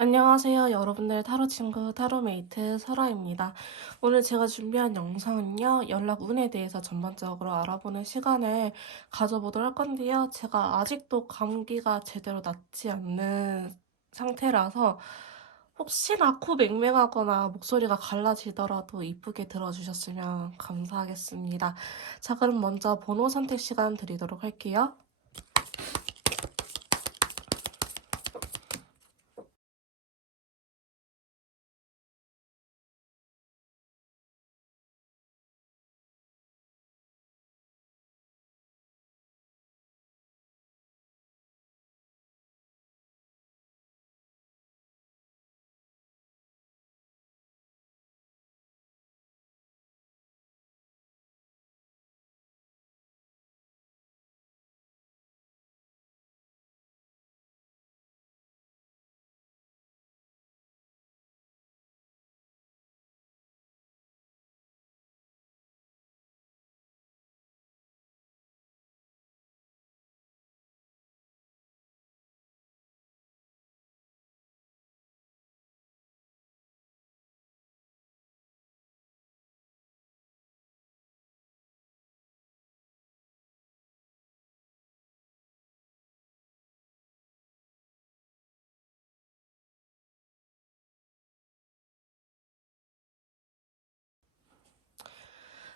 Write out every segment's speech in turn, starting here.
안녕하세요. 여러분들 타로 친구 타로메이트 설아입니다. 오늘 제가 준비한 영상은요. 연락 운에 대해서 전반적으로 알아보는 시간을 가져보도록 할 건데요. 제가 아직도 감기가 제대로 낫지 않는 상태라서 혹시나 코 맹맹하거나 목소리가 갈라지더라도 이쁘게 들어주셨으면 감사하겠습니다. 자, 그럼 먼저 번호 선택 시간 드리도록 할게요.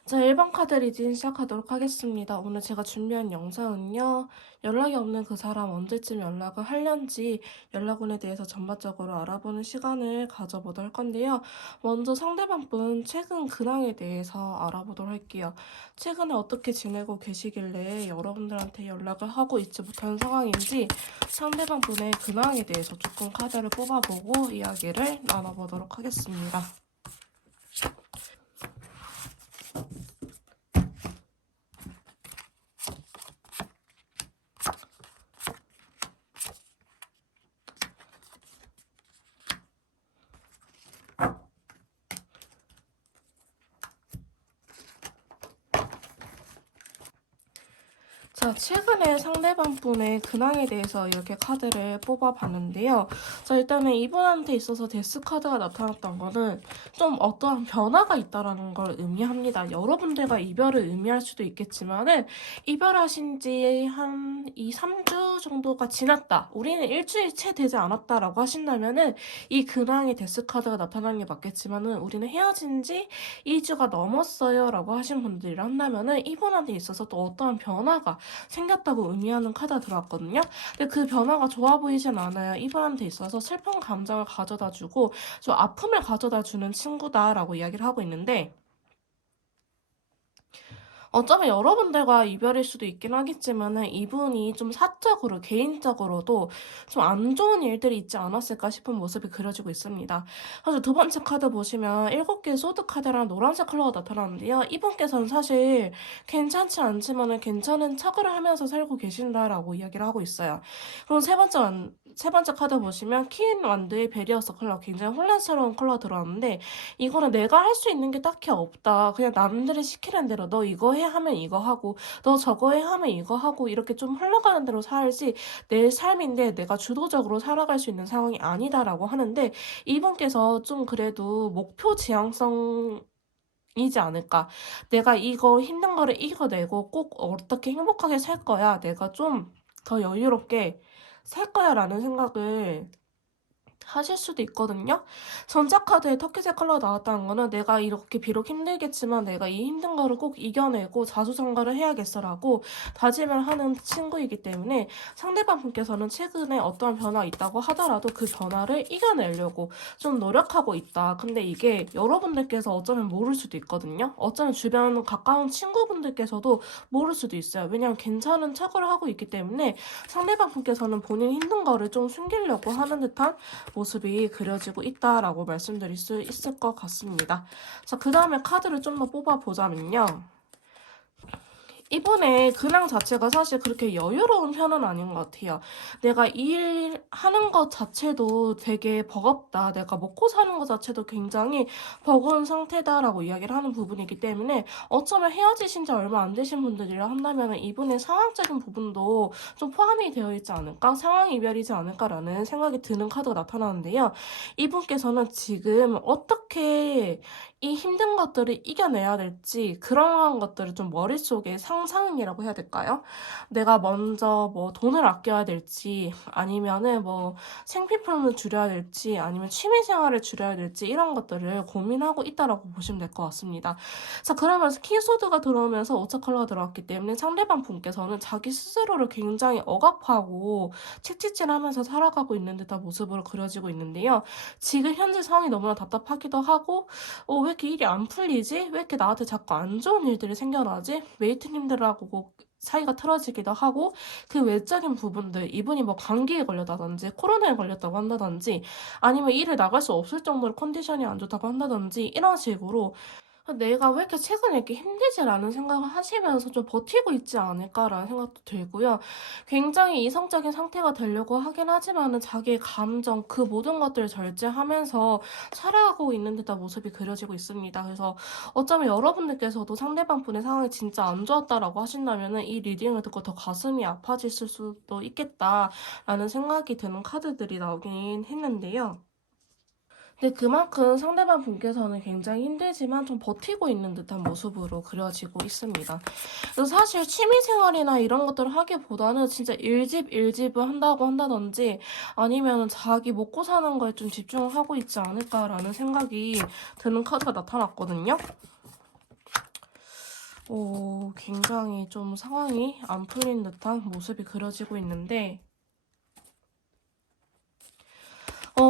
자, 1번 카드 리딩 시작하도록 하겠습니다. 오늘 제가 준비한 영상은요. 연락이 없는 그 사람 언제쯤 연락을 하려는지 연락운에 대해서 전반적으로 알아보는 시간을 가져보도록 할 건데요. 먼저 상대방 분 최근 근황에 대해서 알아보도록 할게요. 최근에 어떻게 지내고 계시길래 여러분들한테 연락을 하고 있지 못하는 상황인지 상대방 분의 근황에 대해서 조금 카드를 뽑아보고 이야기를 나눠보도록 하겠습니다. 자, 최근에 상대방 분의 근황에 대해서 이렇게 카드를 뽑아봤는데요. 자, 일단은 이분한테 있어서 데스 카드가 나타났던 거는 좀 어떠한 변화가 있다라는 걸 의미합니다. 여러분들과 이별을 의미할 수도 있겠지만은 이별하신 지 한 2, 3주 정도가 지났다. 우리는 일주일 채 되지 않았다라고 하신다면은 이 근황의 데스 카드가 나타나는 게 맞겠지만은 우리는 헤어진 지 2주가 넘었어요 라고 하신 분들이라 한다면은 이분한테 있어서 또 어떠한 변화가 생겼다고 의미하는 카드가 들어왔거든요. 근데 그 변화가 좋아 보이진 않아요. 이분한테 있어서 슬픈 감정을 가져다 주고 좀 아픔을 가져다 주는 친구다라고 이야기를 하고 있는데 어쩌면 여러분들과 이별일 수도 있긴 하겠지만은 이분이 좀 사적으로 개인적으로도 좀 안 좋은 일들이 있지 않았을까 싶은 모습이 그려지고 있습니다. 사실 두 번째 카드 보시면 7개의 소드 카드랑 노란색 컬러가 나타나는데요. 이분께서는 사실 괜찮지 않지만은 괜찮은 척을 하면서 살고 계신다라고 이야기를 하고 있어요. 그럼 세 번째 카드 보시면 키인 완드의 베리어스 컬러 굉장히 혼란스러운 컬러 들어왔는데 이거는 내가 할 수 있는 게 딱히 없다. 그냥 남들이 시키는 대로 너 이거 해 하면 이거 하고 너 저거 해 하면 이거 하고 이렇게 좀 흘러가는 대로 살지 내 삶인데 내가 주도적으로 살아갈 수 있는 상황이 아니다라고 하는데 이분께서 좀 그래도 목표 지향성 이지 않을까. 내가 이거 힘든 거를 이겨내고 꼭 어떻게 행복하게 살 거야. 내가 좀 더 여유롭게 살 거야 라는 생각을 하실 수도 있거든요. 전자카드에 터키색 컬러가 나왔다는 거는 내가 이렇게 비록 힘들겠지만 내가 이 힘든 거를 꼭 이겨내고 자수성가를 해야겠어라고 다짐을 하는 친구이기 때문에 상대방 분께서는 최근에 어떠한 변화가 있다고 하더라도 그 변화를 이겨내려고 좀 노력하고 있다. 근데 이게 여러분들께서 어쩌면 모를 수도 있거든요. 어쩌면 주변 가까운 친구분들께서도 모를 수도 있어요. 왜냐하면 괜찮은 척을 하고 있기 때문에 상대방 분께서는 본인 힘든 거를 좀 숨기려고 하는 듯한 모습이 그려지고 있다라고 말씀드릴 수 있을 것 같습니다. 자, 그 다음에 카드를 좀 더 뽑아보자면요. 이분의 근황 자체가 사실 그렇게 여유로운 편은 아닌 것 같아요. 내가 일하는 것 자체도 되게 버겁다. 내가 먹고 사는 것 자체도 굉장히 버거운 상태다라고 이야기를 하는 부분이기 때문에 어쩌면 헤어지신 지 얼마 안 되신 분들이라 한다면 이분의 상황적인 부분도 좀 포함이 되어 있지 않을까? 상황 이별이지 않을까라는 생각이 드는 카드가 나타나는데요. 이분께서는 지금 어떻게 이 힘든 것들을 이겨내야 될지 그러한 것들을 좀 머릿속에 상상이라고 해야 될까요? 내가 먼저 뭐 돈을 아껴야 될지 아니면은 뭐 생필품을 줄여야 될지 아니면 취미 생활을 줄여야 될지 이런 것들을 고민하고 있다라고 보시면 될 것 같습니다. 자, 그러면서 키소드가 들어오면서 오차 컬러가 들어왔기 때문에 상대방 분께서는 자기 스스로를 굉장히 억압하고 채찍질하면서 살아가고 있는 듯한 모습으로 그려지고 있는데요. 지금 현재 상황이 너무나 답답하기도 하고 왜 이렇게 일이 안 풀리지? 왜 이렇게 나한테 자꾸 안 좋은 일들이 생겨나지? 메이트님들하고 사이가 틀어지기도 하고 그 외적인 부분들 이분이 뭐 감기에 걸렸다든지 코로나에 걸렸다고 한다든지 아니면 일을 나갈 수 없을 정도로 컨디션이 안 좋다고 한다든지 이런 식으로 '내가 왜 이렇게 최근에 이렇게 힘들지?'라는 생각을 하시면서 좀 버티고 있지 않을까라는 생각도 들고요. 굉장히 이성적인 상태가 되려고 하긴 하지만은 자기의 감정 그 모든 것들을 절제하면서 살아가고 있는 듯한 모습이 그려지고 있습니다. 그래서 어쩌면 여러분들께서도 상대방 분의 상황이 진짜 안 좋았다라고 하신다면은 이 리딩을 듣고 더 가슴이 아파지실 수도 있겠다라는 생각이 드는 카드들이 나오긴 했는데요. 근데 그만큼 상대방 분께서는 굉장히 힘들지만 좀 버티고 있는 듯한 모습으로 그려지고 있습니다. 그래서 사실 취미생활이나 이런 것들을 하기보다는 진짜 일집을 한다고 한다든지 아니면 자기 먹고 사는 거에 좀 집중을 하고 있지 않을까라는 생각이 드는 카드가 나타났거든요. 굉장히 좀 상황이 안 풀린 듯한 모습이 그려지고 있는데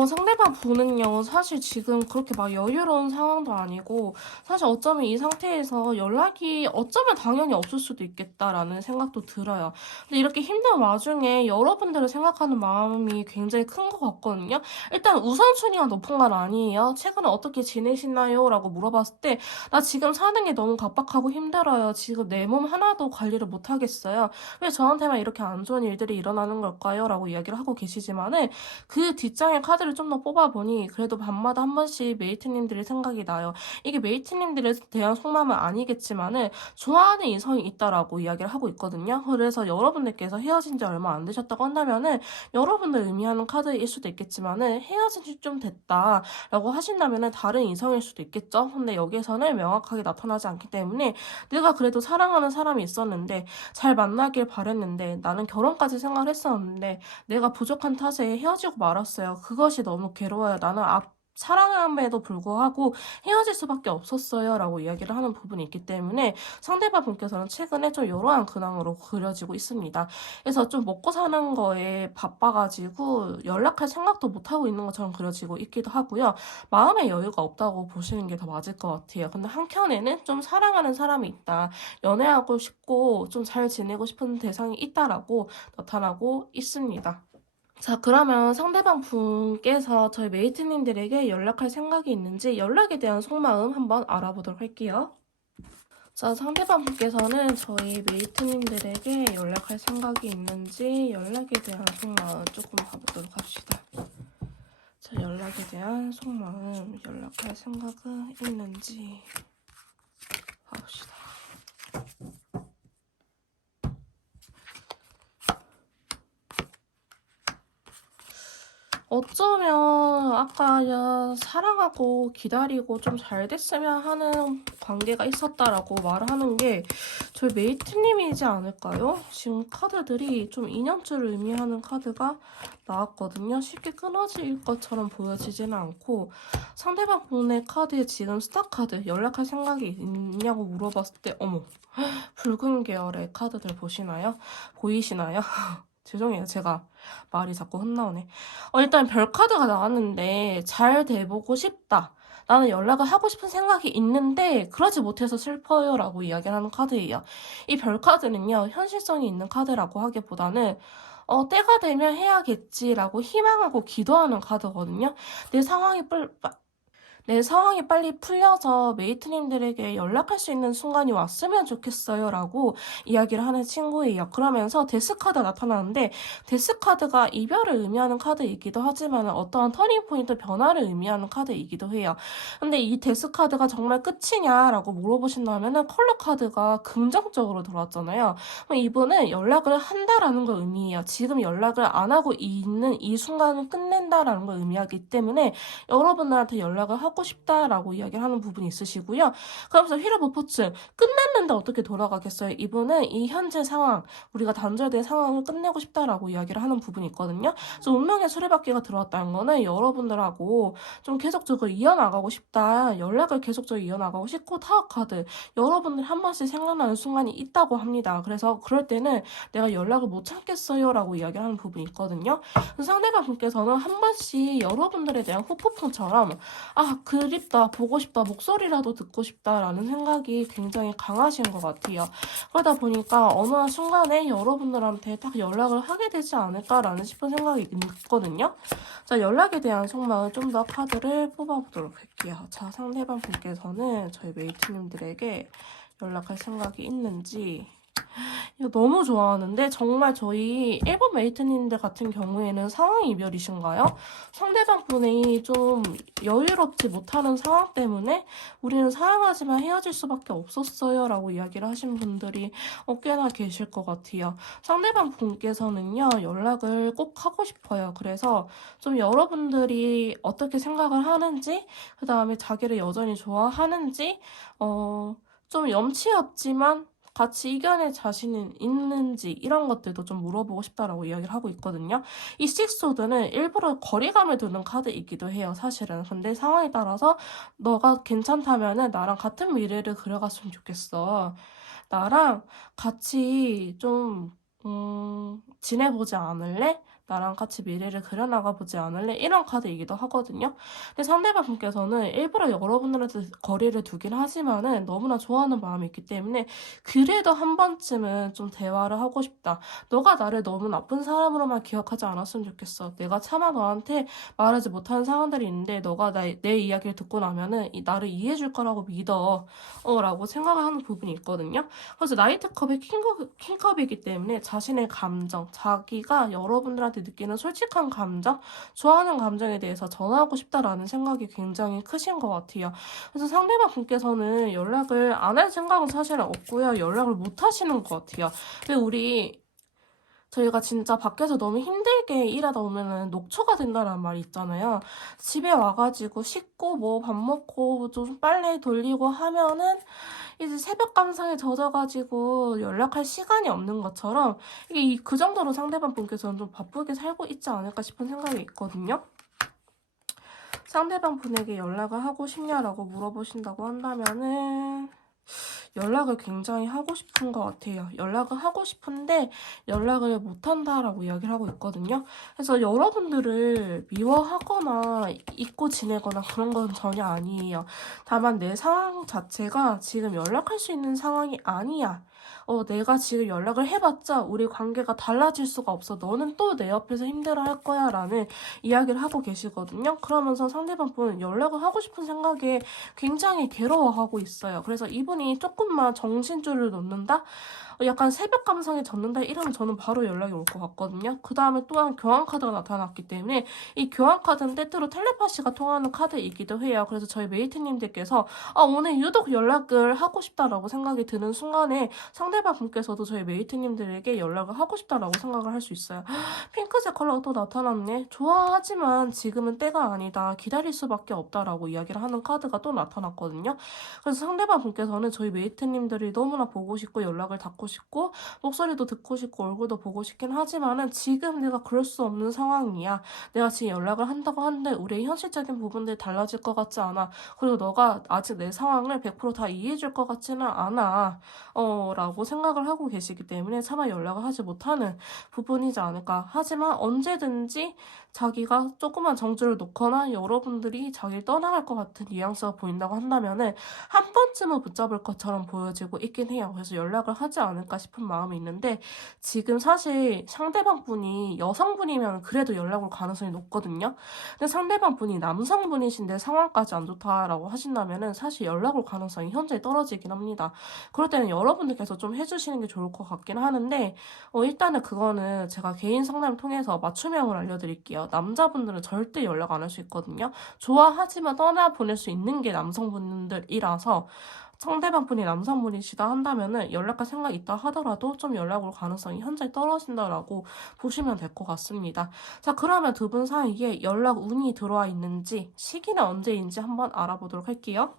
상대방 분은요, 사실 지금 그렇게 막 여유로운 상황도 아니고, 사실 어쩌면 이 상태에서 연락이 어쩌면 당연히 없을 수도 있겠다라는 생각도 들어요. 근데 이렇게 힘든 와중에 여러분들을 생각하는 마음이 굉장히 큰 것 같거든요. 일단 우선순위가 높은 건 아니에요. 최근에 어떻게 지내시나요? 라고 물어봤을 때, 나 지금 사는 게 너무 각박하고 힘들어요. 지금 내 몸 하나도 관리를 못 하겠어요. 왜 저한테만 이렇게 안 좋은 일들이 일어나는 걸까요? 라고 이야기를 하고 계시지만은, 그 뒷장의 카드를 좀 더 뽑아보니 그래도 밤마다 한 번씩 메이트님들의 생각이 나요. 이게 메이트님들에 대한 속마음은 아니겠지만은 좋아하는 이성이 있다라고 이야기를 하고 있거든요. 그래서 여러분들께서 헤어진 지 얼마 안 되셨다고 한다면은 여러분들 의미하는 카드일 수도 있겠지만은 헤어진 지 좀 됐다라고 하신다면은 다른 이성일 수도 있겠죠. 근데 여기에서는 명확하게 나타나지 않기 때문에 내가 그래도 사랑하는 사람이 있었는데 잘 만나길 바랬는데 나는 결혼까지 생각을 했었는데 내가 부족한 탓에 헤어지고 말았어요. 그것이 너무 괴로워요. 나는 사랑함에도 불구하고 헤어질 수밖에 없었어요. 라고 이야기를 하는 부분이 있기 때문에 상대방 분께서는 최근에 좀 이러한 근황으로 그려지고 있습니다. 그래서 좀 먹고 사는 거에 바빠가지고 연락할 생각도 못하고 있는 것처럼 그려지고 있기도 하고요. 마음의 여유가 없다고 보시는 게 더 맞을 것 같아요. 근데 한켠에는 좀 사랑하는 사람이 있다. 연애하고 싶고 좀 잘 지내고 싶은 대상이 있다라고 나타나고 있습니다. 자, 그러면 상대방 분께서 저희 메이트님들에게 연락할 생각이 있는지 연락에 대한 속마음 한번 알아보도록 할게요. 자, 상대방 분께서는 저희 메이트님들에게 연락할 생각이 있는지 연락에 대한 속마음 조금 봐보도록 합시다. 자, 연락에 대한 속마음, 연락할 생각은 있는지 봐봅시다. 어쩌면 아까 사랑하고 기다리고 좀 잘 됐으면 하는 관계가 있었다라고 말하는 게 저희 메이트님이지 않을까요? 지금 카드들이 좀 인연줄을 의미하는 카드가 나왔거든요. 쉽게 끊어질 것처럼 보여지지는 않고 상대방 분의 카드에 지금 스타 카드 연락할 생각이 있냐고 물어봤을 때 어머 붉은 계열의 카드들 보이시나요? 죄송해요. 제가 말이 자꾸 헛나오네. 일단 별 카드가 나왔는데 잘 돼보고 싶다. 나는 연락을 하고 싶은 생각이 있는데 그러지 못해서 슬퍼요 라고 이야기를 하는 카드예요. 이 별 카드는요. 현실성이 있는 카드라고 하기보다는 때가 되면 해야겠지라고 희망하고 기도하는 카드거든요. 내 상황이 내 상황이 빨리 풀려서 메이트님들에게 연락할 수 있는 순간이 왔으면 좋겠어요. 라고 이야기를 하는 친구예요. 그러면서 데스카드가 나타나는데 데스카드가 이별을 의미하는 카드이기도 하지만 어떠한 터닝포인트 변화를 의미하는 카드이기도 해요. 근데 이 데스카드가 정말 끝이냐라고 물어보신다면은 컬러 카드가 긍정적으로 들어왔잖아요. 그럼 이분은 연락을 한다라는 걸 의미해요. 지금 연락을 안 하고 있는 이 순간을 끝낸다라는 걸 의미하기 때문에 여러분들한테 연락을 하고 싶다라고 이야기를 하는 부분이 있으시고요. 그러면서 휘르버포츠 끝냈는데 어떻게 돌아가겠어요? 이분은 이 현재 상황, 우리가 단절된 상황을 끝내고 싶다라고 이야기를 하는 부분이 있거든요. 그래서 운명의 수레바퀴가 들어왔다는 거는 여러분들하고 좀 계속적으로 이어나가고 싶다. 연락을 계속적으로 이어나가고 싶고 타워 카드. 여러분들 한 번씩 생각나는 순간이 있다고 합니다. 그래서 그럴 때는 내가 연락을 못 참겠어요 라고 이야기를 하는 부분이 있거든요. 상대방 분께서는 한 번씩 여러분들에 대한 후폭풍처럼 그립다, 보고 싶다, 목소리라도 듣고 싶다라는 생각이 굉장히 강하신 것 같아요. 그러다 보니까 어느 순간에 여러분들한테 딱 연락을 하게 되지 않을까라는 싶은 생각이 있거든요. 자, 연락에 대한 속마음 좀 더 카드를 뽑아보도록 할게요. 자, 상대방 분께서는 저희 메이트님들에게 연락할 생각이 있는지 이거 너무 좋아하는데 정말 저희 일본 메이트님들 같은 경우에는 상황 이별이신가요? 상대방 분이 좀 여유롭지 못하는 상황 때문에 우리는 사랑하지만 헤어질 수밖에 없었어요 라고 이야기를 하신 분들이 꽤나 계실 것 같아요. 상대방 분께서는요 연락을 꼭 하고 싶어요. 그래서 좀 여러분들이 어떻게 생각을 하는지 그 다음에 자기를 여전히 좋아하는지 좀 염치 없지만 같이 이겨낼 자신은 있는지 이런 것들도 좀 물어보고 싶다라고 이야기를 하고 있거든요. 이 식스소드는 일부러 거리감을 두는 카드이기도 해요. 사실은. 근데 상황에 따라서 너가 괜찮다면은 나랑 같은 미래를 그려갔으면 좋겠어. 나랑 같이 좀 지내보지 않을래? 나랑 같이 미래를 그려나가 보지 않을래? 이런 카드이기도 하거든요. 근데 상대방 분께서는 일부러 여러분들한테 거리를 두긴 하지만은 너무나 좋아하는 마음이 있기 때문에 그래도 한 번쯤은 좀 대화를 하고 싶다. 너가 나를 너무 나쁜 사람으로만 기억하지 않았으면 좋겠어. 내가 차마 너한테 말하지 못하는 상황들이 있는데 너가 내 이야기를 듣고 나면은 나를 이해해줄 거라고 믿어. 라고 생각을 하는 부분이 있거든요. 그래서 나이트컵의 킹컵이기 때문에 자신의 감정, 자기가 여러분들한테 느끼는 솔직한 감정, 좋아하는 감정에 대해서 전하고 싶다라는 생각이 굉장히 크신 것 같아요. 그래서 상대방 분께서는 연락을 안 할 생각은 사실 없고요. 연락을 못 하시는 것 같아요. 근데 저희가 진짜 밖에서 너무 힘들게 일하다 보면은 녹초가 된다는 말이 있잖아요. 집에 와가지고 씻고 뭐 밥 먹고 좀 빨래 돌리고 하면은 이제 새벽 감성에 젖어가지고 연락할 시간이 없는 것처럼 이게 그 정도로 상대방 분께서는 좀 바쁘게 살고 있지 않을까 싶은 생각이 있거든요. 상대방 분에게 연락을 하고 싶냐라고 물어보신다고 한다면은 연락을 굉장히 하고 싶은 것 같아요. 연락을 하고 싶은데 연락을 못한다라고 이야기를 하고 있거든요. 그래서 여러분들을 미워하거나 잊고 지내거나 그런 건 전혀 아니에요. 다만 내 상황 자체가 지금 연락할 수 있는 상황이 아니야. 내가 지금 연락을 해봤자 우리 관계가 달라질 수가 없어. 너는 또 내 옆에서 힘들어할 거야 라는 이야기를 하고 계시거든요. 그러면서 상대방 분은 연락을 하고 싶은 생각에 굉장히 괴로워하고 있어요. 그래서 이분이 조금만 정신줄을 놓는다? 약간 새벽 감성에 젖는다 이러면 저는 바로 연락이 올 것 같거든요. 그 다음에 또한 교환 카드가 나타났기 때문에 이 교환 카드는 때때로 텔레파시가 통하는 카드이기도 해요. 그래서 저희 메이트님들께서 오늘 유독 연락을 하고 싶다라고 생각이 드는 순간에 상대방 분께서도 저희 메이트님들에게 연락을 하고 싶다라고 생각을 할 수 있어요. 핑크색 컬러가 또 나타났네. 좋아하지만 지금은 때가 아니다. 기다릴 수밖에 없다라고 이야기를 하는 카드가 또 나타났거든요. 그래서 상대방 분께서는 저희 메이트님들이 너무나 보고 싶고 연락을 닫고 싶고 목소리도 듣고 싶고 얼굴도 보고 싶긴 하지만은 지금 내가 그럴 수 없는 상황이야. 내가 지금 연락을 한다고 하는데 우리의 현실적인 부분들이 달라질 것 같지 않아. 그리고 너가 아직 내 상황을 100%다 이해해줄 것 같지는 않아. 라고 생각을 하고 계시기 때문에 차마 연락을 하지 못하는 부분이지 않을까. 하지만 언제든지 자기가 조그만 정주를 놓거나 여러분들이 자기를 떠나갈 것 같은 뉘앙스가 보인다고 한다면은 한 번쯤은 붙잡을 것처럼 보여지고 있긴 해요. 그래서 연락을 하지 않을 않을까 싶은 마음이 있는데 지금 사실 상대방 분이 여성분이면 그래도 연락 올 가능성이 높거든요. 근데 상대방 분이 남성분이신데 상황까지 안 좋다라고 하신다면은 사실 연락 올 가능성이 현저히 떨어지긴 합니다. 그럴 때는 여러분들께서 좀 해주시는 게 좋을 것 같긴 하는데 일단은 그거는 제가 개인 상담을 통해서 맞춤형을 알려드릴게요. 남자분들은 절대 연락 안 할 수 있거든요. 좋아하지만 떠나보낼 수 있는 게 남성분들이라서 상대방 분이 남성분이시다 한다면은 연락할 생각이 있다 하더라도 좀 연락 올 가능성이 현저히 떨어진다라고 보시면 될 것 같습니다. 자, 그러면 두 분 사이에 연락 운이 들어와 있는지 시기는 언제인지 한번 알아보도록 할게요.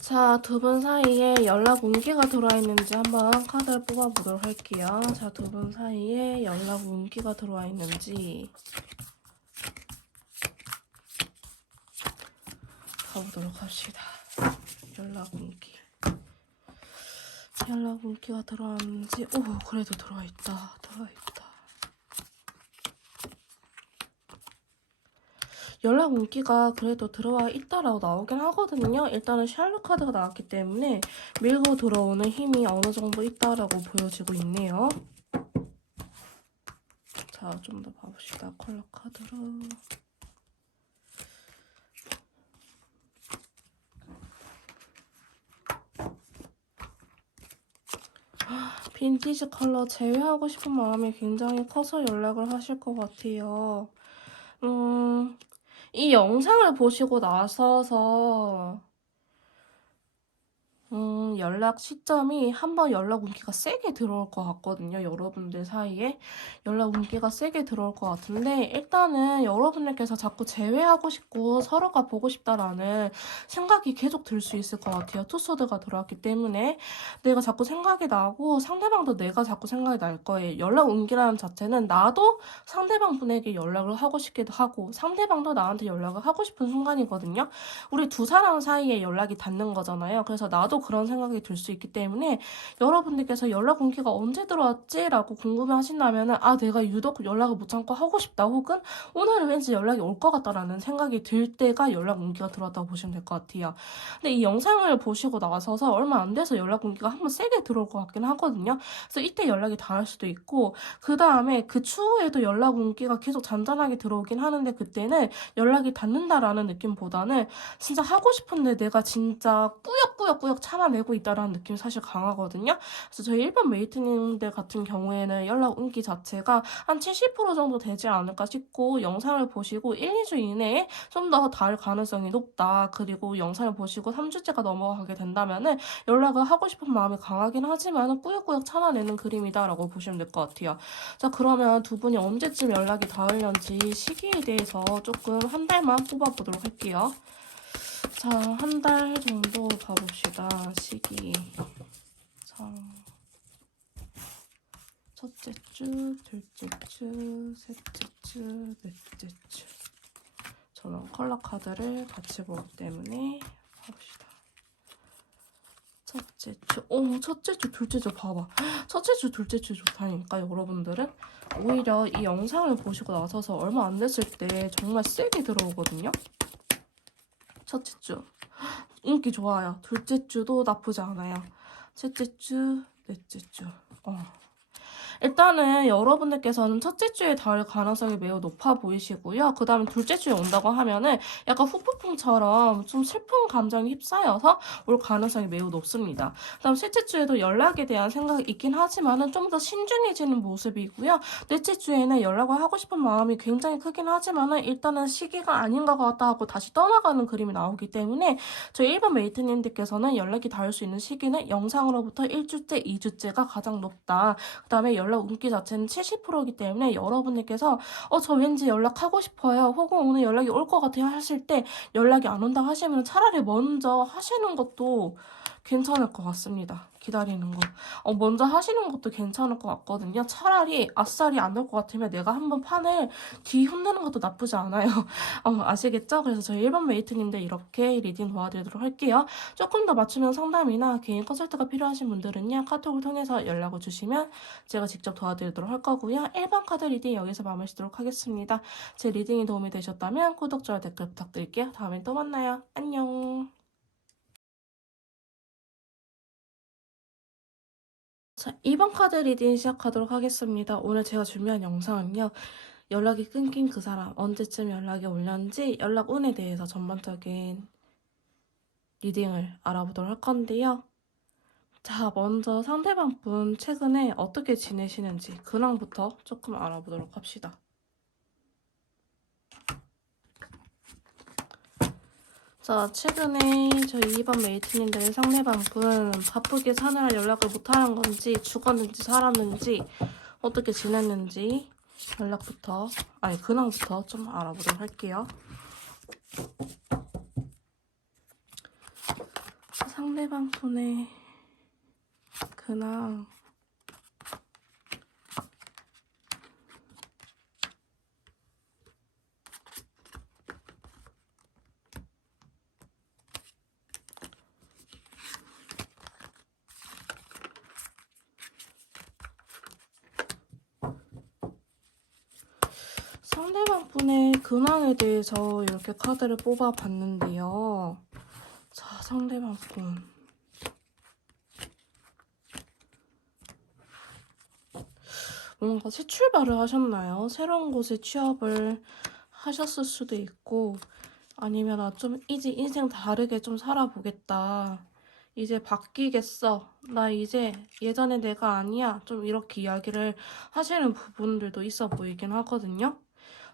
자, 두 분 사이에 연락 운기가 들어와 있는지 한번 카드를 뽑아보도록 할게요. 자, 두 분 사이에 연락 운기가 들어와 있는지 가보도록 합시다. 연락 운기. 연락 운기가 들어왔는지, 그래도 들어와 있다. 들어와 있다. 연락 운기가 그래도 들어와 있다라고 나오긴 하거든요. 일단은 샬롯 카드가 나왔기 때문에 밀고 들어오는 힘이 어느 정도 있다라고 보여지고 있네요. 자, 좀 더 봐봅시다. 컬러 카드로. 빈티지 컬러 제외하고 싶은 마음이 굉장히 커서 연락을 하실 것 같아요. 이 영상을 보시고 나서서 연락 시점이 한번 연락 운기가 세게 들어올 것 같거든요. 여러분들 사이에 연락 운기가 세게 들어올 것 같은데 일단은 여러분들께서 자꾸 제외하고 싶고 서로가 보고 싶다라는 생각이 계속 들 수 있을 것 같아요. 투소드가 들어왔기 때문에 내가 자꾸 생각이 나고 상대방도 내가 자꾸 생각이 날 거예요. 연락 운기라는 자체는 나도 상대방 분에게 연락을 하고 싶기도 하고 상대방도 나한테 연락을 하고 싶은 순간이거든요. 우리 두 사람 사이에 연락이 닿는 거잖아요. 그래서 나도 그런 생각이 들 수 있기 때문에 여러분들께서 연락 온기가 언제 들어왔지? 라고 궁금해 하신다면은 내가 유독 연락을 못 참고 하고 싶다 혹은 오늘은 왠지 연락이 올 것 같다라는 생각이 들 때가 연락 온기가 들어왔다고 보시면 될 것 같아요. 근데 이 영상을 보시고 나서서 얼마 안 돼서 연락 온기가 한번 세게 들어올 것 같긴 하거든요. 그래서 이때 연락이 닿을 수도 있고 그 다음에 그 추후에도 연락 온기가 계속 잔잔하게 들어오긴 하는데 그때는 연락이 닿는다라는 느낌보다는 진짜 하고 싶은데 내가 진짜 꾸역꾸역 참아내고 있다라는 느낌이 사실 강하거든요. 그래서 저희 일반 메이트님들 같은 경우에는 연락 운기 자체가 한 70% 정도 되지 않을까 싶고 영상을 보시고 1, 2주 이내에 좀 더 닿을 가능성이 높다. 그리고 영상을 보시고 3주째가 넘어가게 된다면은 연락을 하고 싶은 마음이 강하긴 하지만 꾸역꾸역 참아내는 그림이다라고 보시면 될 것 같아요. 자, 그러면 두 분이 언제쯤 연락이 닿으려는지 시기에 대해서 조금 한 달만 뽑아보도록 할게요. 자, 한 달 정도 봐봅시다. 시기. 자, 첫째 주, 둘째 주, 셋째 주, 넷째 주. 저는 컬러 카드를 같이 보기 때문에 봅시다. 첫째 주, 첫째 주, 둘째 주 봐봐. 첫째 주, 둘째 주 좋다니까 여러분들은 오히려 이 영상을 보시고 나서서 얼마 안 됐을 때 정말 세게 들어오거든요. 첫째 주. 인기 좋아요. 둘째 주도 나쁘지 않아요. 셋째 주, 넷째 주. 일단은 여러분들께서는 첫째 주에 닿을 가능성이 매우 높아 보이시고요. 그 다음에 둘째 주에 온다고 하면은 약간 후폭풍처럼 좀 슬픈 감정이 휩싸여서 올 가능성이 매우 높습니다. 그 다음 셋째 주에도 연락에 대한 생각이 있긴 하지만은 좀 더 신중해지는 모습이고요. 넷째 주에는 연락을 하고 싶은 마음이 굉장히 크긴 하지만은 일단은 시기가 아닌 것 같다 하고 다시 떠나가는 그림이 나오기 때문에 저희 일반 메이트님들께서는 연락이 닿을 수 있는 시기는 영상으로부터 1주째, 2주째가 가장 높다. 그 다음에 연락 운기 자체는 70%이기 때문에 여러분들께서 저 왠지 연락하고 싶어요. 혹은 오늘 연락이 올 것 같아요 하실 때 연락이 안 온다고 하시면 차라리 먼저 하시는 것도 괜찮을 것 같습니다. 기다리는 거. 먼저 하시는 것도 괜찮을 것 같거든요. 차라리 아싸리 안 올 것 같으면 내가 한번 판을 뒤 흔드는 것도 나쁘지 않아요. 아시겠죠? 그래서 저희 일반 메이트님들 이렇게 리딩 도와드리도록 할게요. 조금 더 맞춤형 상담이나 개인 컨설트가 필요하신 분들은요. 카톡을 통해서 연락을 주시면 제가 직접 도와드리도록 할 거고요. 일반 카드 리딩 여기서 마무리하도록 하겠습니다. 제 리딩이 도움이 되셨다면 구독, 좋아요, 댓글 부탁드릴게요. 다음에 또 만나요. 안녕. 자, 2번 카드 리딩 시작하도록 하겠습니다. 오늘 제가 준비한 영상은요. 연락이 끊긴 그 사람, 언제쯤 연락이 올렸는지 연락 운에 대해서 전반적인 리딩을 알아보도록 할 건데요. 자, 먼저 상대방 분 최근에 어떻게 지내시는지 근황부터 조금 알아보도록 합시다. 자, 최근에 저희 2번 메이트님들의 상대방 분 바쁘게 사느라 연락을 못하는 건지 죽었는지 살았는지 어떻게 지냈는지 근황부터 좀 알아보도록 할게요. 상대방 분의 근황. 상대방 분의 근황에 대해서 이렇게 카드를 뽑아봤는데요. 자, 상대방 분. 뭔가 새 출발을 하셨나요? 새로운 곳에 취업을 하셨을 수도 있고, 아니면 좀 이제 인생 다르게 좀 살아보겠다. 이제 바뀌겠어. 나 이제 예전에 내가 아니야. 좀 이렇게 이야기를 하시는 부분들도 있어 보이긴 하거든요.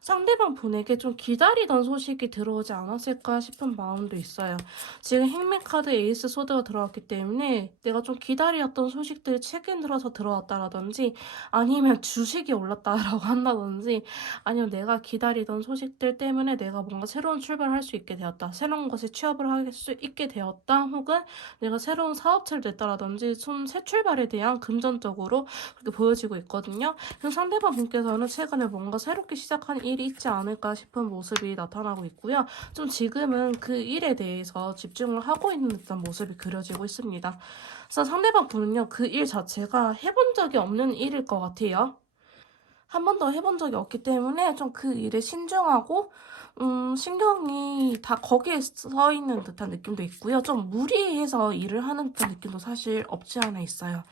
상대방 분에게 좀 기다리던 소식이 들어오지 않았을까 싶은 마음도 있어요. 지금 행맨카드 에이스 소드가 들어왔기 때문에 내가 좀 기다렸던 소식들이 최근 들어서 들어왔다라든지 아니면 주식이 올랐다라고 한다든지 아니면 내가 기다리던 소식들 때문에 내가 뭔가 새로운 출발을 할 수 있게 되었다. 새로운 곳에 취업을 할 수 있게 되었다. 혹은 내가 새로운 사업체를 냈다라든지 좀 새 출발에 대한 금전적으로 그렇게 보여지고 있거든요. 그래서 상대방 분께서는 최근에 뭔가 새롭게 시작한 일이 있지 않을까 싶은 모습이 나타나고 있고요. 좀 지금은 그 일에 대해서 집중을 하고 있는 듯한 모습이 그려지고 있습니다. 그래서 상대방 분은요, 그 일 자체가 해본 적이 없는 일일 것 같아요. 한 번도 해본 적이 없기 때문에 좀 그 일에 신중하고 신경이 다 거기에 서 있는 듯한 느낌도 있고요. 좀 무리해서 일을 하는 듯한 느낌도 사실 없지 않아 있어요.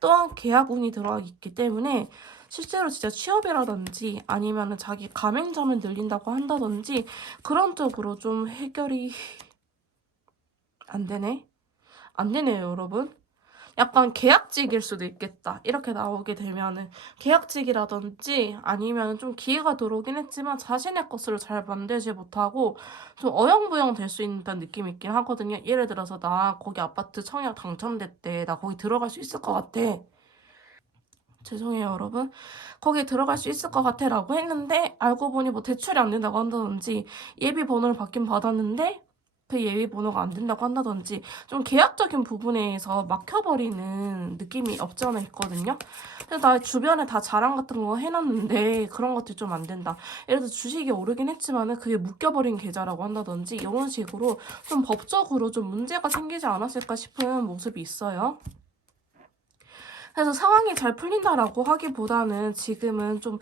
또한 계약운이 들어와 있기 때문에 실제로 진짜 취업이라든지 아니면 자기 가맹점을 늘린다고 한다든지 그런 쪽으로 좀 해결이 안 되네? 안 되네요, 여러분. 약간 계약직일 수도 있겠다. 이렇게 나오게 되면은 계약직이라든지 아니면 좀 기회가 들어오긴 했지만 자신의 것을 잘 만들지 못하고 좀 어영부영 될 수 있는 느낌이 있긴 하거든요. 예를 들어서 나 거기 아파트 청약 당첨됐대. 나 거기 들어갈 수 있을 것 같아. 죄송해요, 여러분. 거기에 들어갈 수 있을 것 같아 라고 했는데 알고 보니 뭐 대출이 안 된다고 한다든지 예비 번호를 받긴 받았는데 그 예비 번호가 안 된다고 한다든지 좀 계약적인 부분에서 막혀버리는 느낌이 없지 않아 있거든요. 그래서 나 주변에 다 자랑 같은 거 해놨는데 그런 것들이 좀 안 된다. 예를 들어 주식이 오르긴 했지만은 그게 묶여버린 계좌라고 한다든지 이런 식으로 좀 법적으로 좀 문제가 생기지 않았을까 싶은 모습이 있어요. 그래서 상황이 잘 풀린다라고 하기보다는 지금은 좀,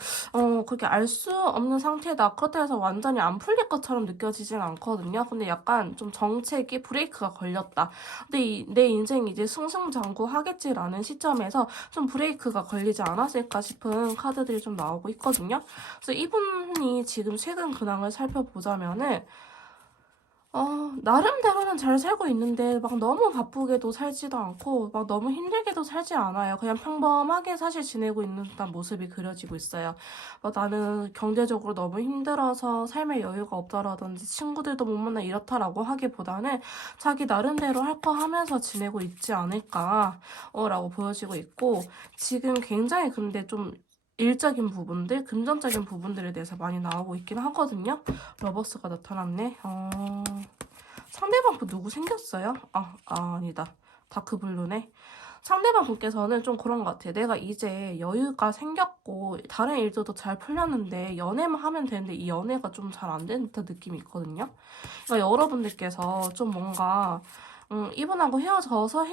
그렇게 알 수 없는 상태다. 그렇다고 해서 완전히 안 풀릴 것처럼 느껴지진 않거든요. 근데 약간 좀 정책이 브레이크가 걸렸다. 근데 내 인생이 이제 승승장구 하겠지라는 시점에서 좀 브레이크가 걸리지 않았을까 싶은 카드들이 좀 나오고 있거든요. 그래서 이분이 지금 최근 근황을 살펴보자면은, 나름대로는 잘 살고 있는데, 막 너무 바쁘게도 살지도 않고, 막 너무 힘들게도 살지 않아요. 그냥 평범하게 사실 지내고 있는 듯한 모습이 그려지고 있어요. 막 나는 경제적으로 너무 힘들어서 삶의 여유가 없다라든지, 친구들도 못 만나 이렇다라고 하기보다는 자기 나름대로 할 거 하면서 지내고 있지 않을까, 라고 보여지고 있고, 지금 굉장히 근데 좀 일적인 부분들, 금전적인 부분들에 대해서 많이 나오고 있긴 하거든요. 러버스가 나타났네. 상대방 분 누구 생겼어요? 아니다. 다크블루네. 상대방 분께서는 좀 그런 것 같아요. 내가 이제 여유가 생겼고 다른 일들도 잘 풀렸는데 연애만 하면 되는데 이 연애가 좀 잘 안 되는 듯한 느낌이 있거든요. 그러니까 여러분들께서 좀 뭔가 이분하고 헤어져서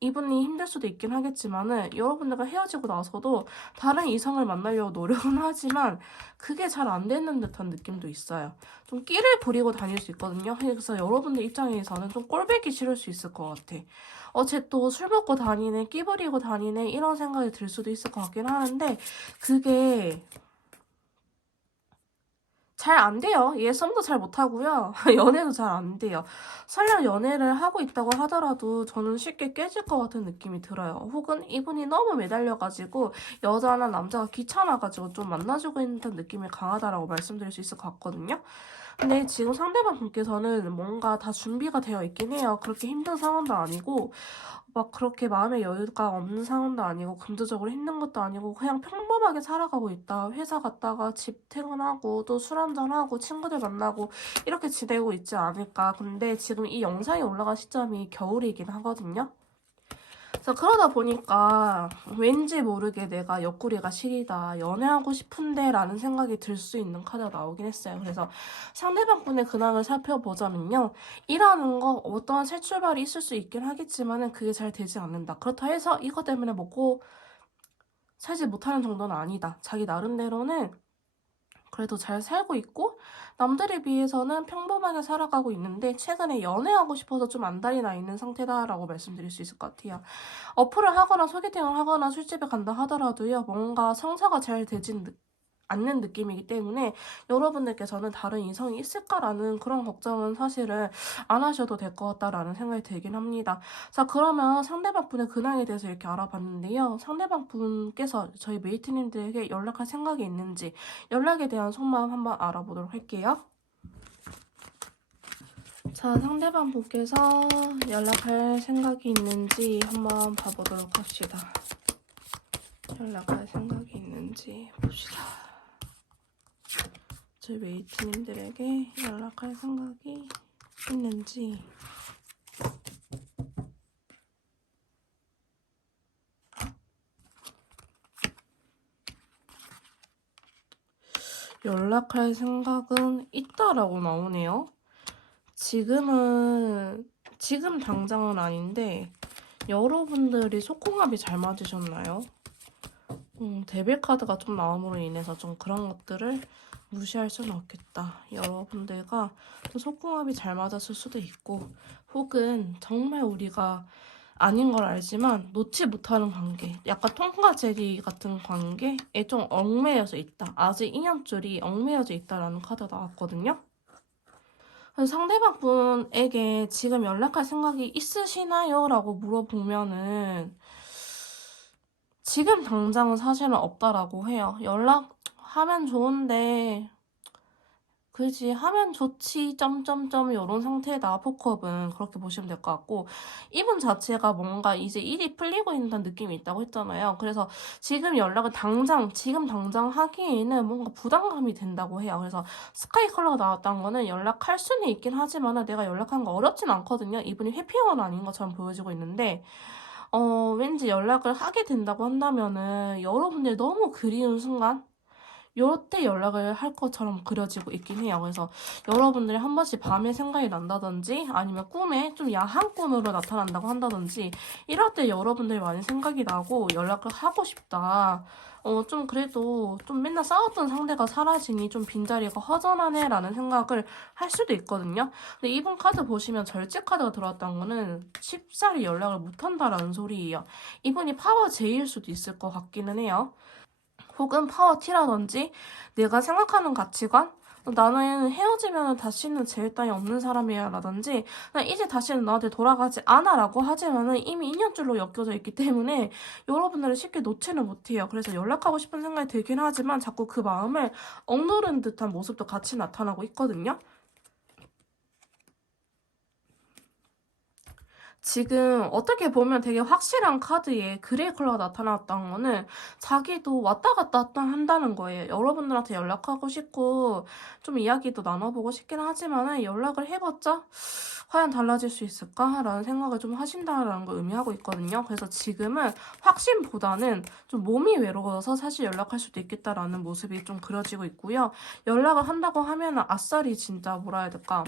이분이 힘들 수도 있긴 하겠지만은 여러분들과 헤어지고 나서도 다른 이성을 만나려고 노력은 하지만 그게 잘 안 되는 듯한 느낌도 있어요. 좀 끼를 부리고 다닐 수 있거든요. 그래서 여러분들 입장에서는 좀 꼴보기 싫을 수 있을 것 같아. 쟤 또 술 먹고 다니네, 끼 부리고 다니네 이런 생각이 들 수도 있을 것 같긴 하는데 그게 잘 안 돼요. 얘 썸도 잘 못하고요. 연애도 잘 안 돼요. 설령 연애를 하고 있다고 하더라도 저는 쉽게 깨질 것 같은 느낌이 들어요. 혹은 이분이 너무 매달려가지고 여자나 남자가 귀찮아가지고 좀 만나주고 있는 듯한 느낌이 강하다라고 말씀드릴 수 있을 것 같거든요. 근데 지금 상대방 분께서는 뭔가 다 준비가 되어 있긴 해요. 그렇게 힘든 상황도 아니고 막 그렇게 마음의 여유가 없는 상황도 아니고 금전적으로 힘든 것도 아니고 그냥 평범하게 살아가고 있다. 회사 갔다가 집 퇴근하고 또 술 한잔하고 친구들 만나고 이렇게 지내고 있지 않을까. 근데 지금 이 영상이 올라간 시점이 겨울이긴 하거든요. 그래서 그러다 보니까 왠지 모르게 내가 옆구리가 시리다, 연애하고 싶은데 라는 생각이 들 수 있는 카드가 나오긴 했어요. 그래서 상대방 분의 근황을 살펴보자면요. 일하는 거 어떠한 새 출발이 있을 수 있긴 하겠지만은 그게 잘 되지 않는다. 그렇다 해서 이것 때문에 먹고 살지 못하는 정도는 아니다. 자기 나름대로는 그래도 잘 살고 있고 남들에 비해서는 평범하게 살아가고 있는데 최근에 연애하고 싶어서 좀 안달이 나 있는 상태다라고 말씀드릴 수 있을 것 같아요. 어플을 하거나 소개팅을 하거나 술집에 간다 하더라도요. 뭔가 성사가 잘 되진 않는 느낌이기 때문에 여러분들께서는 다른 이성이 있을까라는 그런 걱정은 사실은 안 하셔도 될 것 같다라는 생각이 들긴 합니다. 자, 그러면 상대방 분의 근황에 대해서 이렇게 알아봤는데요. 상대방 분께서 저희 메이트님들에게 연락할 생각이 있는지 연락에 대한 속마음 한번 알아보도록 할게요. 자, 상대방 분께서 연락할 생각이 있는지 한번 봐보도록 합시다. 연락할 생각이 있는지 봅시다. 저희 메이트님들에게 연락할 생각이 있는지 연락할 생각은 있다라고 나오네요. 지금 당장은 아닌데 여러분들이 속궁합이 잘 맞으셨나요? 데빌 카드가 좀 나옴으로 인해서 좀 그런 것들을 무시할 수는 없겠다. 여러분들과 또 속궁합이 잘 맞았을 수도 있고 혹은 정말 우리가 아닌 걸 알지만 놓지 못하는 관계, 약간 톰과 제리 같은 관계에 좀 얽매여져 있다. 아직 인연줄이 얽매여져 있다라는 카드가 나왔거든요. 그래서 상대방 분에게 지금 연락할 생각이 있으시나요? 라고 물어보면은 지금 당장은 사실은 없다라고 해요. 연락하면 좋은데 그지 하면 좋지 점점점 이런 상태다. 포컵은 그렇게 보시면 될 것 같고 이분 자체가 뭔가 이제 일이 풀리고 있는 느낌이 있다고 했잖아요. 그래서 지금 당장 하기에는 뭔가 부담감이 된다고 해요. 그래서 스카이 컬러가 나왔다는 거는 연락할 수는 있긴 하지만 내가 연락하는 거 어렵진 않거든요. 이분이 회피형은 아닌 것처럼 보여지고 있는데 왠지 연락을 하게 된다고 한다면은 여러분들이 너무 그리운 순간 요때 연락을 할 것처럼 그려지고 있긴 해요. 그래서 여러분들이 한 번씩 밤에 생각이 난다든지 아니면 꿈에 좀 야한 꿈으로 나타난다고 한다든지 이럴 때 여러분들이 많이 생각이 나고 연락을 하고 싶다. 좀 그래도 좀 맨날 싸웠던 상대가 사라지니 좀 빈자리가 허전하네 라는 생각을 할 수도 있거든요. 근데 이분 카드 보시면 절제 카드가 들어왔다는 거는 쉽사리 연락을 못한다라는 소리예요. 이분이 파워 J일 수도 있을 것 같기는 해요. 혹은 파워 T라든지 내가 생각하는 가치관 나는 헤어지면 다시는 제 따위 없는 사람이야 라든지 이제 다시는 나한테 돌아가지 않아 라고 하지만은 이미 인연줄로 엮여져 있기 때문에 여러분들을 쉽게 놓지는 못해요. 그래서 연락하고 싶은 생각이 들긴 하지만 자꾸 그 마음을 억누른 듯한 모습도 같이 나타나고 있거든요. 지금 어떻게 보면 되게 확실한 카드에 그레이 컬러가 나타났다는 거는 자기도 왔다 갔다 한다는 거예요. 여러분들한테 연락하고 싶고 좀 이야기도 나눠보고 싶긴 하지만은 연락을 해봤자 과연 달라질 수 있을까라는 생각을 좀 하신다라는 걸 의미하고 있거든요. 그래서 지금은 확신보다는 좀 몸이 외로워서 사실 연락할 수도 있겠다라는 모습이 좀 그려지고 있고요. 연락을 한다고 하면은 아싸리 진짜 뭐라 해야 될까?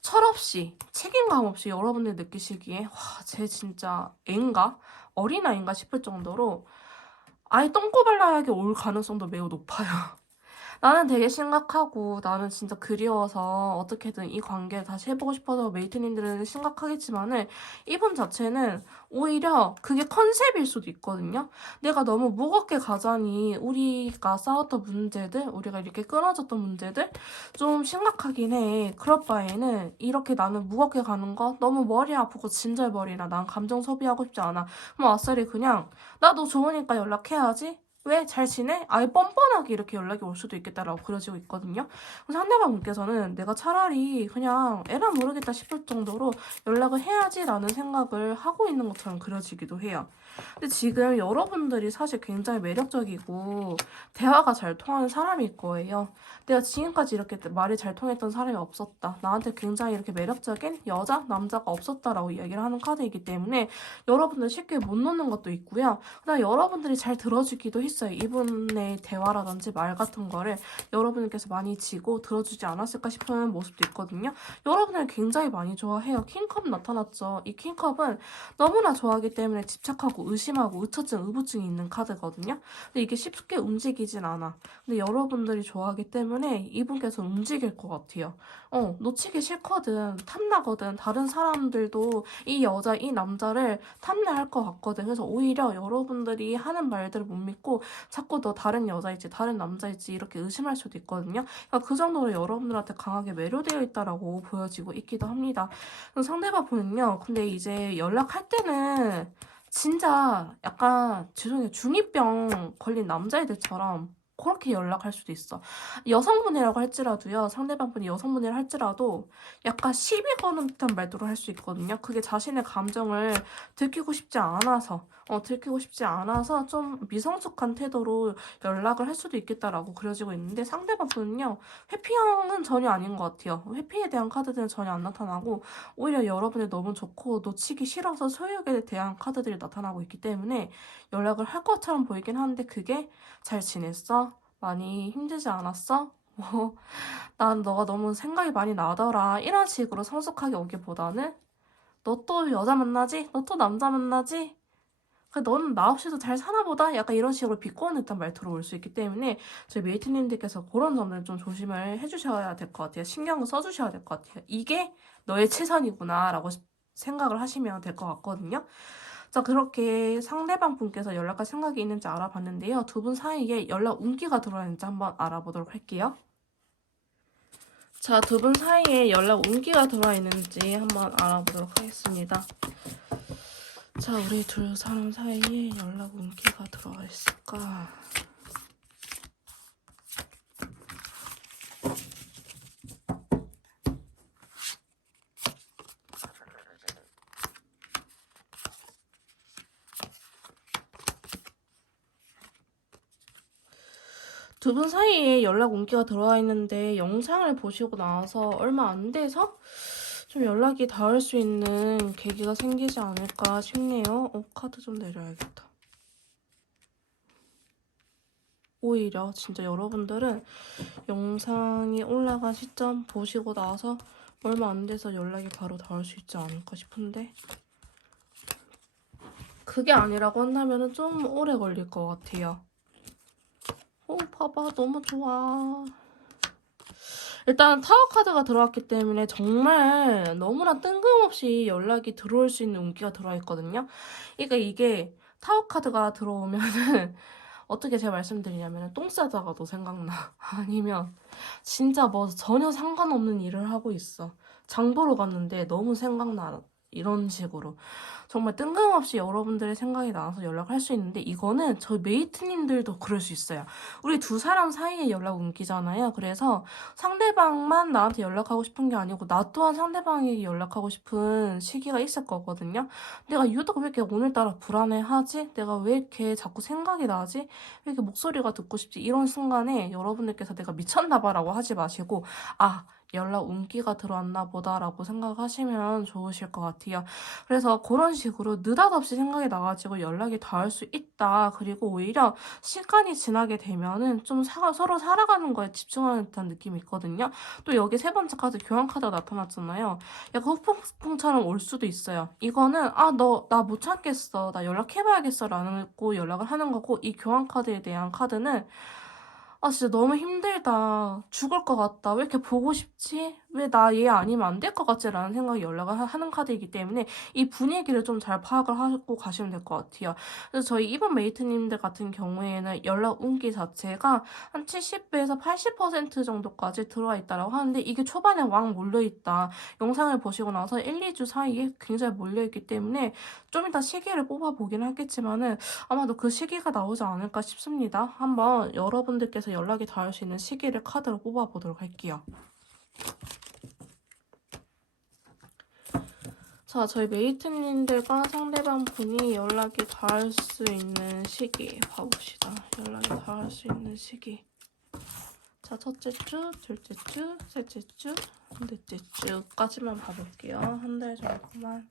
철없이 책임감 없이 여러분들이 느끼시기에 와, 쟤 진짜 애인가? 어린아이인가 싶을 정도로 아예 똥꼬발랄하게 올 가능성도 매우 높아요. 나는 되게 심각하고 나는 진짜 그리워서 어떻게든 이 관계를 다시 해보고 싶어서 메이트님들은 심각하겠지만은 이분 자체는 오히려 그게 컨셉일 수도 있거든요. 내가 너무 무겁게 가자니 우리가 싸웠던 문제들, 우리가 이렇게 끊어졌던 문제들 좀 심각하긴 해. 그럴 바에는 이렇게 나는 무겁게 가는 거 너무 머리 아프고 진절머리라 난 감정 소비하고 싶지 않아. 그럼 아싸리 그냥 나 너 좋으니까 연락해야지. 왜? 잘 지내? 아예 뻔뻔하게 이렇게 연락이 올 수도 있겠다라고 그려지고 있거든요. 그래서 상대방 분께서는 내가 차라리 그냥 애라 모르겠다 싶을 정도로 연락을 해야지라는 생각을 하고 있는 것처럼 그려지기도 해요. 근데 지금 여러분들이 사실 굉장히 매력적이고 대화가 잘 통하는 사람일 거예요. 내가 지금까지 이렇게 말이 잘 통했던 사람이 없었다. 나한테 굉장히 이렇게 매력적인 여자, 남자가 없었다라고 이야기를 하는 카드이기 때문에 여러분들 쉽게 못 놓는 것도 있고요. 그다음 여러분들이 잘 들어주기도 했어요. 이분의 대화라든지 말 같은 거를 여러분께서 많이 지고 들어주지 않았을까 싶은 모습도 있거든요. 여러분을 굉장히 많이 좋아해요. 킹컵 나타났죠. 이 킹컵은 너무나 좋아하기 때문에 집착하고 의심하고 의처증, 의부증이 있는 카드거든요. 근데 이게 쉽게 움직이진 않아. 근데 여러분들이 좋아하기 때문에 이분께서 움직일 것 같아요. 놓치기 싫거든. 탐나거든. 다른 사람들도 이 여자, 이 남자를 탐내할 것 같거든. 그래서 오히려 여러분들이 하는 말들을 못 믿고 자꾸 너 다른 여자일지 다른 남자일지 이렇게 의심할 수도 있거든요. 그러니까 그 정도로 여러분들한테 강하게 매료되어 있다라고 보여지고 있기도 합니다. 상대방 분은요. 근데 이제 연락할 때는 진짜 약간 죄송해요. 중2병 걸린 남자애들처럼 그렇게 연락할 수도 있어. 여성분이라고 할지라도요. 상대방분이 여성분이라 할지라도 약간 시비 거는 듯한 말투를 할 수 있거든요. 그게 자신의 감정을 들키고 싶지 않아서 좀 미성숙한 태도로 연락을 할 수도 있겠다라고 그려지고 있는데 상대방 분은요. 회피형은 전혀 아닌 것 같아요. 회피에 대한 카드들은 전혀 안 나타나고 오히려 여러분이 너무 좋고 놓치기 싫어서 소유욕에 대한 카드들이 나타나고 있기 때문에 연락을 할 것처럼 보이긴 하는데 그게 잘 지냈어? 많이 힘들지 않았어? 뭐, 난 너가 너무 생각이 많이 나더라. 이런 식으로 성숙하게 오기보다는 너 또 여자 만나지? 너 또 남자 만나지? 너는 나 없이도 잘 사나 보다? 약간 이런 식으로 비꼬는 듯한 말투로 올 수 있기 때문에 저희 메이트님들께서 그런 점을 좀 조심을 해주셔야 될 것 같아요. 신경을 써주셔야 될 것 같아요. 이게 너의 최선이구나 라고 생각을 하시면 될 것 같거든요. 자, 그렇게 상대방 분께서 연락할 생각이 있는지 알아봤는데요. 두 분 사이에 연락 운기가 들어있는지 한번 알아보도록 할게요. 자, 두 분 사이에 연락 운기가 들어있는지 한번 알아보도록 하겠습니다. 자, 우리 두 사람 사이에 연락 운기가 들어가 있을까? 두 분 사이에 연락 온기가 들어와 있는데 영상을 보시고 나서 얼마 안 돼서 좀 연락이 닿을 수 있는 계기가 생기지 않을까 싶네요. 카드 좀 내려야겠다. 오히려 진짜 여러분들은 영상이 올라간 시점 보시고 나서 얼마 안 돼서 연락이 바로 닿을 수 있지 않을까 싶은데 그게 아니라고 한다면 좀 오래 걸릴 것 같아요. 봐봐. 너무 좋아. 일단 타워 카드가 들어왔기 때문에 정말 너무나 뜬금없이 연락이 들어올 수 있는 운기가 들어와 있거든요. 그러니까 이게 타워 카드가 들어오면은 어떻게 제가 말씀드리냐면 똥 싸다가도 생각나. 아니면 진짜 뭐 전혀 상관없는 일을 하고 있어. 장 보러 갔는데 너무 생각나. 이런 식으로. 정말 뜬금없이 여러분들의 생각이 나서 연락할 수 있는데 이거는 저희 메이트님들도 그럴 수 있어요. 우리 두 사람 사이에 연락 옮기잖아요. 그래서 상대방만 나한테 연락하고 싶은 게 아니고 나 또한 상대방에게 연락하고 싶은 시기가 있을 거거든요. 내가 유독 왜 이렇게 오늘따라 불안해하지? 내가 왜 이렇게 자꾸 생각이 나지? 왜 이렇게 목소리가 듣고 싶지? 이런 순간에 여러분들께서 내가 미쳤나 봐라고 하지 마시고 연락 운기가 들어왔나 보다라고 생각하시면 좋으실 것 같아요. 그래서 그런 식으로 느닷없이 생각이 나가지고 연락이 닿을 수 있다. 그리고 오히려 시간이 지나게 되면은 좀 서로 살아가는 거에 집중하는 듯한 느낌이 있거든요. 또 여기 세 번째 카드 교환 카드가 나타났잖아요. 약간 후폭풍처럼 올 수도 있어요. 이거는 너 나 못 참겠어. 나 연락해봐야겠어. 라고 연락을 하는 거고, 이 교환 카드에 대한 카드는 진짜 너무 힘들다. 죽을 것 같다. 왜 이렇게 보고 싶지? 왜 나 얘 아니면 안 될 것 같지? 라는 생각이 연락을 하는 카드이기 때문에 이 분위기를 좀 잘 파악을 하고 가시면 될 것 같아요. 그래서 저희 이번 메이트님들 같은 경우에는 연락 운기 자체가 한 70배에서 80% 정도까지 들어와 있다라고 하는데, 이게 초반에 왕 몰려있다. 영상을 보시고 나서 1, 2주 사이에 굉장히 몰려있기 때문에 좀 이따 시기를 뽑아보긴 하겠지만은 아마도 그 시기가 나오지 않을까 싶습니다. 한번 여러분들께서 연락이 닿을 수 있는 시기를 카드로 뽑아보도록 할게요. 자, 저희 메이트님들과 상대방 분이 연락이 닿을 수 있는 시기 봐봅시다. 연락이 닿을 수 있는 시기. 자, 첫째 주, 둘째 주, 셋째 주, 넷째 주까지만 봐볼게요. 한 달 정도만.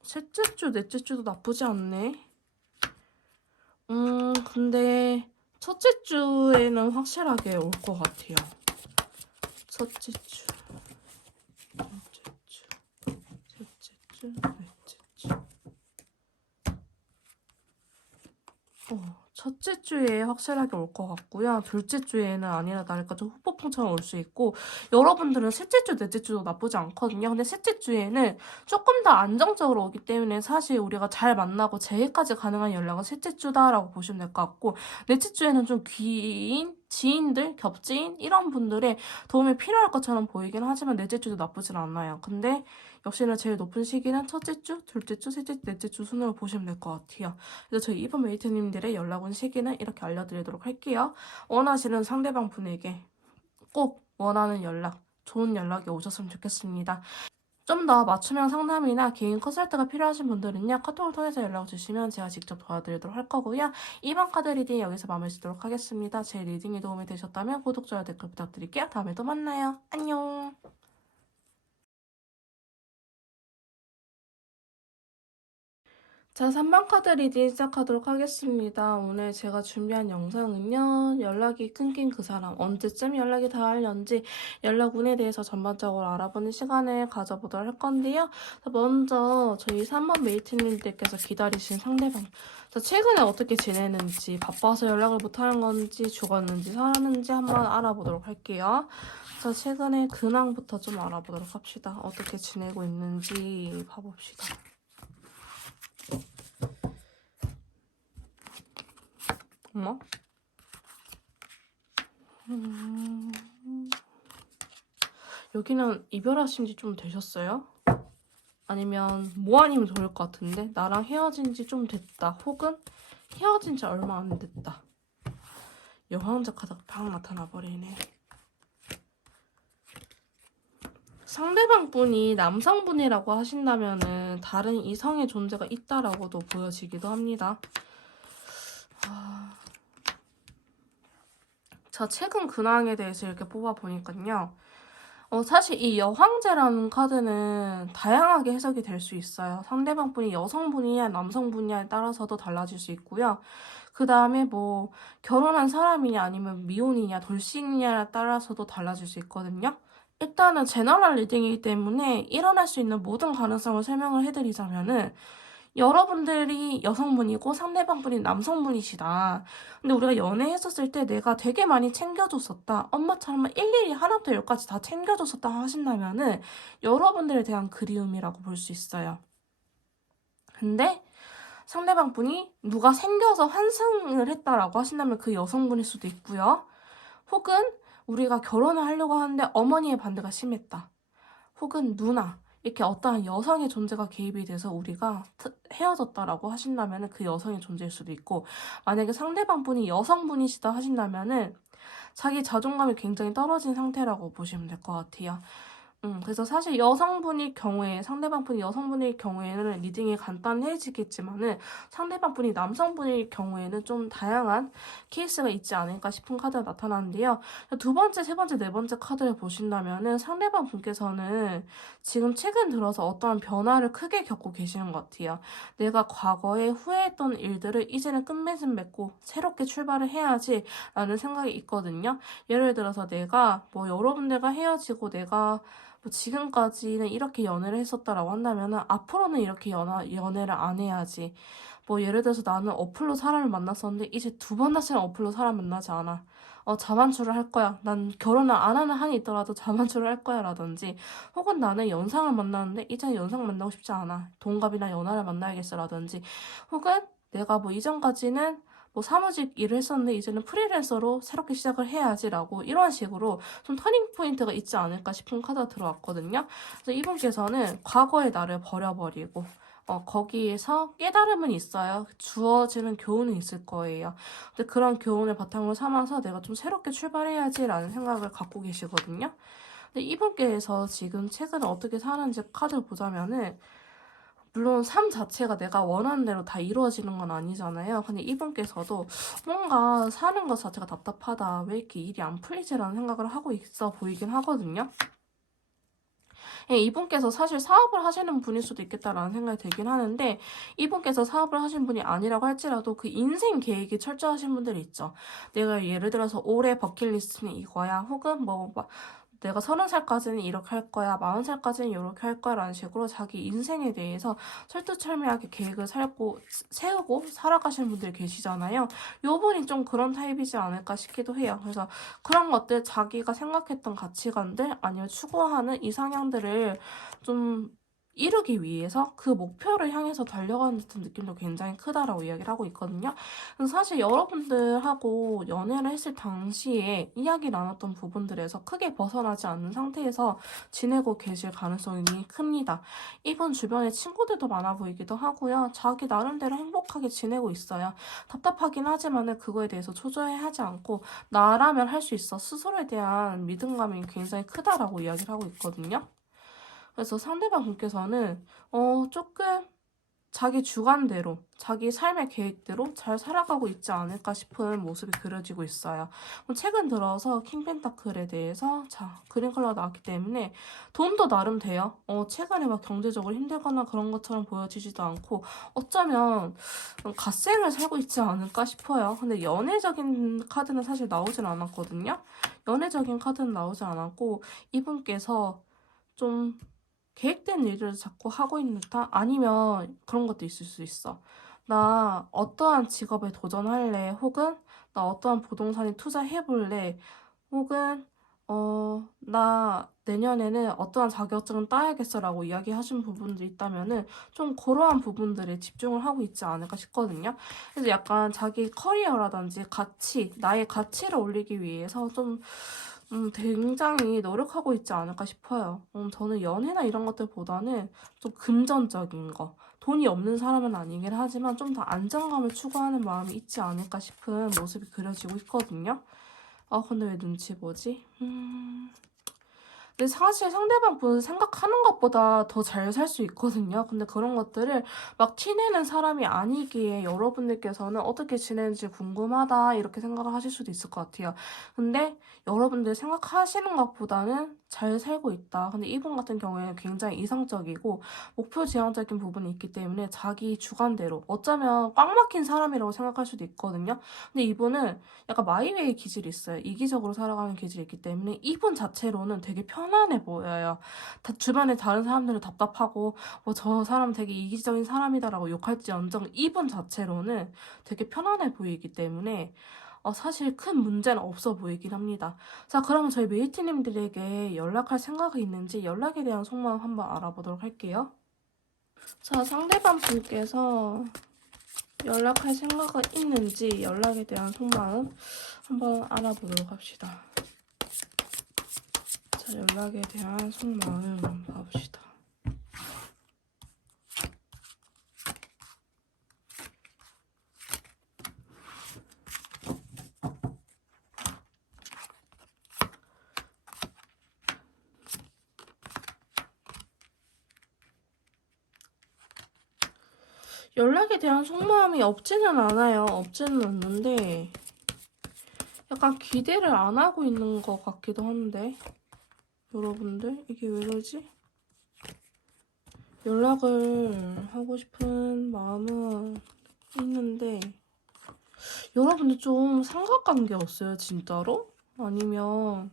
셋째 주, 넷째 주도 나쁘지 않네. 근데 첫째 주에는 확실하게 올 것 같아요. 첫째 주, 둘째 주, 셋째 주, 넷째 주. 첫째 주에 확실하게 올 것 같고요. 둘째 주에는 아니라 다를까 좀 후폭풍처럼 올 수 있고, 여러분들은 셋째 주, 넷째 주도 나쁘지 않거든요. 근데 셋째 주에는 조금 더 안정적으로 오기 때문에 사실 우리가 잘 만나고 재회까지 가능한 연락은 셋째 주다라고 보시면 될 것 같고, 넷째 주에는 좀 귀인, 지인들, 겹지인 이런 분들의 도움이 필요할 것처럼 보이긴 하지만 넷째 주도 나쁘진 않아요. 근데 역시나 제일 높은 시기는 첫째 주, 둘째 주, 셋째 주, 넷째 주 순으로 보시면 될 것 같아요. 그래서 저희 이번 메이트님들의 연락 온 시기는 이렇게 알려드리도록 할게요. 원하시는 상대방 분에게 꼭 원하는 연락, 좋은 연락이 오셨으면 좋겠습니다. 좀 더 맞춤형 상담이나 개인 컨설트가 필요하신 분들은요, 카톡을 통해서 연락 주시면 제가 직접 도와드리도록 할 거고요. 이번 카드 리딩 여기서 마무리 짓도록 하겠습니다. 제 리딩이 도움이 되셨다면 구독, 좋아요, 댓글 부탁드릴게요. 다음에 또 만나요. 안녕. 자, 3번 카드 리딩 시작하도록 하겠습니다. 오늘 제가 준비한 영상은요, 연락이 끊긴 그 사람, 언제쯤 연락이 닿을는지 연락 운에 대해서 전반적으로 알아보는 시간을 가져보도록 할 건데요. 먼저 저희 3번 메이트님들께서 기다리신 상대방. 자, 최근에 어떻게 지내는지, 바빠서 연락을 못하는 건지, 죽었는지, 살았는지 한번 알아보도록 할게요. 자, 최근에 근황부터 좀 알아보도록 합시다. 어떻게 지내고 있는지 봐봅시다. 어머? 여기는 이별하신 지 좀 되셨어요? 아니면 뭐 아니면 좋을 것 같은데? 나랑 헤어진 지 좀 됐다. 혹은 헤어진 지 얼마 안 됐다. 여왕자 카드가 팍 나타나 버리네. 상대방 분이 남성분이라고 하신다면은 다른 이성의 존재가 있다라고도 보여지기도 합니다. 자, 최근 근황에 대해서 이렇게 뽑아보니까요. 사실 이 여황제라는 카드는 다양하게 해석이 될 수 있어요. 상대방 분이 여성분이냐 남성분이냐에 따라서도 달라질 수 있고요. 그 다음에 뭐 결혼한 사람이냐 아니면 미혼이냐 돌싱이냐에 따라서도 달라질 수 있거든요. 일단은 제너럴 리딩이기 때문에 일어날 수 있는 모든 가능성을 설명을 해드리자면은, 여러분들이 여성분이고 상대방분이 남성분이시다. 근데 우리가 연애했었을 때 내가 되게 많이 챙겨줬었다. 엄마처럼 일일이 하나부터 열까지 다 챙겨줬었다 하신다면은 여러분들에 대한 그리움이라고 볼 수 있어요. 근데 상대방분이 누가 생겨서 환승을 했다라고 하신다면 그 여성분일 수도 있고요. 혹은 우리가 결혼을 하려고 하는데 어머니의 반대가 심했다. 혹은 누나, 이렇게 어떠한 여성의 존재가 개입이 돼서 우리가 헤어졌다라고 하신다면 그 여성의 존재일 수도 있고, 만약에 상대방 분이 여성분이시다 하신다면은 자기 자존감이 굉장히 떨어진 상태라고 보시면 될 것 같아요. 그래서 사실 여성분일 경우에, 상대방 분이 여성분일 경우에는 리딩이 간단해지겠지만은 상대방 분이 남성분일 경우에는 좀 다양한 케이스가 있지 않을까 싶은 카드가 나타나는데요. 두 번째, 세 번째, 네 번째 카드를 보신다면은 상대방 분께서는 지금 최근 들어서 어떠한 변화를 크게 겪고 계시는 것 같아요. 내가 과거에 후회했던 일들을 이제는 끝맺음 맺고 새롭게 출발을 해야지 라는 생각이 있거든요. 예를 들어서 내가 뭐 여러분들과 헤어지고 내가 뭐 지금까지는 이렇게 연애를 했었다라고 한다면은 앞으로는 이렇게 연애를 안 해야지. 뭐 예를 들어서 나는 어플로 사람을 만났었는데 이제 두 번 다시는 어플로 사람 만나지 않아. 자만추를 할 거야. 난 결혼을 안 하는 한이 있더라도 자만추를 할 거야. 라든지 혹은 나는 연상을 만났는데 이제는 연상 만나고 싶지 않아. 동갑이나 연하를 만나야겠어. 라든지 혹은 내가 뭐 이전까지는 뭐 사무직 일을 했었는데 이제는 프리랜서로 새롭게 시작을 해야지라고 이런 식으로 좀 터닝 포인트가 있지 않을까 싶은 카드가 들어왔거든요. 그래서 이분께서는 과거의 나를 버려버리고 거기에서 깨달음은 있어요. 주어지는 교훈은 있을 거예요. 근데 그런 교훈을 바탕으로 삼아서 내가 좀 새롭게 출발해야지라는 생각을 갖고 계시거든요. 근데 이분께서 지금 최근에 어떻게 사는지 카드를 보자면은 물론 삶 자체가 내가 원하는 대로 다 이루어지는 건 아니잖아요. 근데 이분께서도 뭔가 사는 것 자체가 답답하다. 왜 이렇게 일이 안 풀리지라는 생각을 하고 있어 보이긴 하거든요. 예, 이분께서 사실 사업을 하시는 분일 수도 있겠다라는 생각이 들긴 하는데 이분께서 사업을 하신 분이 아니라고 할지라도 그 인생 계획이 철저하신 분들이 있죠. 내가 예를 들어서 올해 버킷리스트는 이거야. 혹은 내가 30살까지는 이렇게 할 거야. 40살까지는 이렇게 할 거야. 라는 식으로 자기 인생에 대해서 철두철미하게 계획을 세우고 살아가시는 분들 계시잖아요. 요분이 좀 그런 타입이지 않을까 싶기도 해요. 그래서 그런 것들, 자기가 생각했던 가치관들, 아니면 추구하는 이상향들을 좀 이루기 위해서 그 목표를 향해서 달려가는 듯한 느낌도 굉장히 크다라고 이야기를 하고 있거든요. 그래서 사실 여러분들하고 연애를 했을 당시에 이야기 나눴던 부분들에서 크게 벗어나지 않는 상태에서 지내고 계실 가능성이 큽니다. 이분 주변에 친구들도 많아 보이기도 하고요. 자기 나름대로 행복하게 지내고 있어요. 답답하긴 하지만은 그거에 대해서 초조해하지 않고 나라면 할 수 있어. 스스로에 대한 믿음감이 굉장히 크다라고 이야기를 하고 있거든요. 그래서 상대방 분께서는 조금 자기 주관대로, 자기 삶의 계획대로 잘 살아가고 있지 않을까 싶은 모습이 그려지고 있어요. 최근 들어서 킹펜타클에 대해서 그린 컬러가 나왔기 때문에 돈도 나름 돼요. 최근에 막 경제적으로 힘들거나 그런 것처럼 보여지지도 않고 어쩌면 갓생을 살고 있지 않을까 싶어요. 근데 연애적인 카드는 사실 나오진 않았거든요. 연애적인 카드는 나오지 않았고 이분께서 좀 계획된 일을 자꾸 하고 있는 듯한? 아니면 그런 것도 있을 수 있어. 나 어떠한 직업에 도전할래? 혹은 나 어떠한 부동산에 투자해볼래? 혹은 나 내년에는 어떠한 자격증을 따야겠어라고 이야기하신 부분들이 있다면은 좀 그러한 부분들에 집중을 하고 있지 않을까 싶거든요. 그래서 약간 자기 커리어라든지 가치, 나의 가치를 올리기 위해서 좀 굉장히 노력하고 있지 않을까 싶어요. 저는 연애나 이런 것들보다는 좀 금전적인 거, 돈이 없는 사람은 아니긴 하지만 좀 더 안정감을 추구하는 마음이 있지 않을까 싶은 모습이 그려지고 있거든요. 근데 왜 눈치 보지? 근데 사실 상대방 분 생각하는 것보다 더 잘 살 수 있거든요. 근데 그런 것들을 막 티내는 사람이 아니기에 여러분들께서는 어떻게 지내는지 궁금하다 이렇게 생각을 하실 수도 있을 것 같아요. 근데 여러분들 생각하시는 것보다는 잘 살고 있다. 근데 이분 같은 경우에는 굉장히 이성적이고 목표 지향적인 부분이 있기 때문에 자기 주관대로 어쩌면 꽉 막힌 사람이라고 생각할 수도 있거든요. 근데 이분은 약간 마이웨이 기질이 있어요. 이기적으로 살아가는 기질이 있기 때문에 이분 자체로는 되게 편안해 보여요. 주변에 다른 사람들은 답답하고 저 사람 되게 이기적인 사람이다라고 욕할지언정 이분 자체로는 되게 편안해 보이기 때문에 사실 큰 문제는 없어 보이긴 합니다. 자, 그러면 저희 메이트님들에게 연락할 생각이 있는지 연락에 대한 속마음 한번 알아보도록 할게요. 자, 상대방 분께서 연락할 생각은 있는지 연락에 대한 속마음 한번 알아보도록 합시다. 자, 연락에 대한 속마음 봐봅시다. 연락에 대한 속마음이 없지는 않아요. 없지는 않는데 약간 기대를 안 하고 있는 것 같기도 한데 여러분들 이게 왜 그러지? 연락을 하고 싶은 마음은 있는데 여러분들 좀 삼각관계였어요 진짜로? 아니면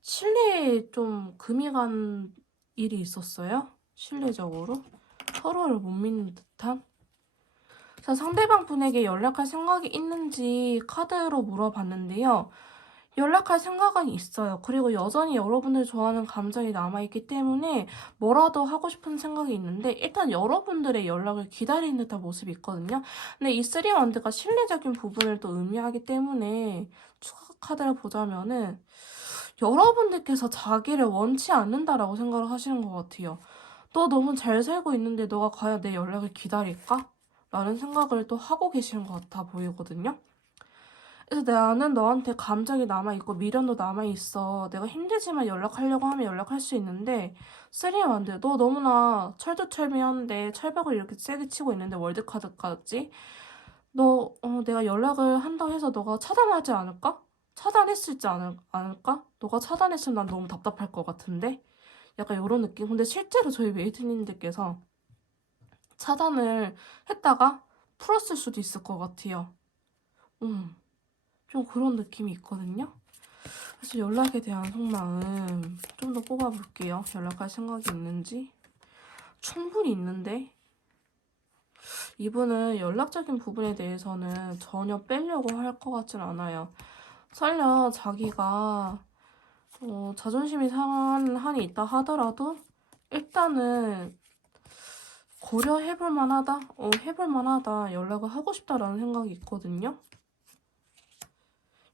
신뢰에 좀 금이 간 일이 있었어요? 신뢰적으로? 서로를 못 믿는 듯한? 자, 상대방 분에게 연락할 생각이 있는지 카드로 물어봤는데요. 연락할 생각은 있어요. 그리고 여전히 여러분들 좋아하는 감정이 남아있기 때문에 뭐라도 하고 싶은 생각이 있는데 일단 여러분들의 연락을 기다리는 듯한 모습이 있거든요. 근데 이 쓰리 원드가 신뢰적인 부분을 또 의미하기 때문에 추가 카드를 보자면은 여러분들께서 자기를 원치 않는다라고 생각을 하시는 것 같아요. 너 너무 잘 살고 있는데 너가 과연 내 연락을 기다릴까? 라는 생각을 또 하고 계시는 것 같아 보이거든요. 그래서 나는 너한테 감정이 남아있고 미련도 남아있어. 내가 힘들지만 연락하려고 하면 연락할 수 있는데 쓰리만데 너 너무나 철두철미한데 철벽을 이렇게 세게 치고 있는데 월드카드까지 내가 연락을 한다고 해서 너가 차단하지 않을까? 차단했을지 않을까? 너가 차단했으면 난 너무 답답할 것 같은데? 약간 이런 느낌. 근데 실제로 저희 메이트님들께서 차단을 했다가 풀었을 수도 있을 것 같아요. 좀 그런 느낌이 있거든요. 그래서 연락에 대한 속마음 좀 더 뽑아볼게요. 연락할 생각이 있는지. 충분히 있는데 이분은 연락적인 부분에 대해서는 전혀 빼려고 할 것 같진 않아요. 설령 자기가 자존심이 상한 한이 있다 하더라도 일단은 고려해볼 만하다? 해볼 만하다. 연락을 하고 싶다라는 생각이 있거든요.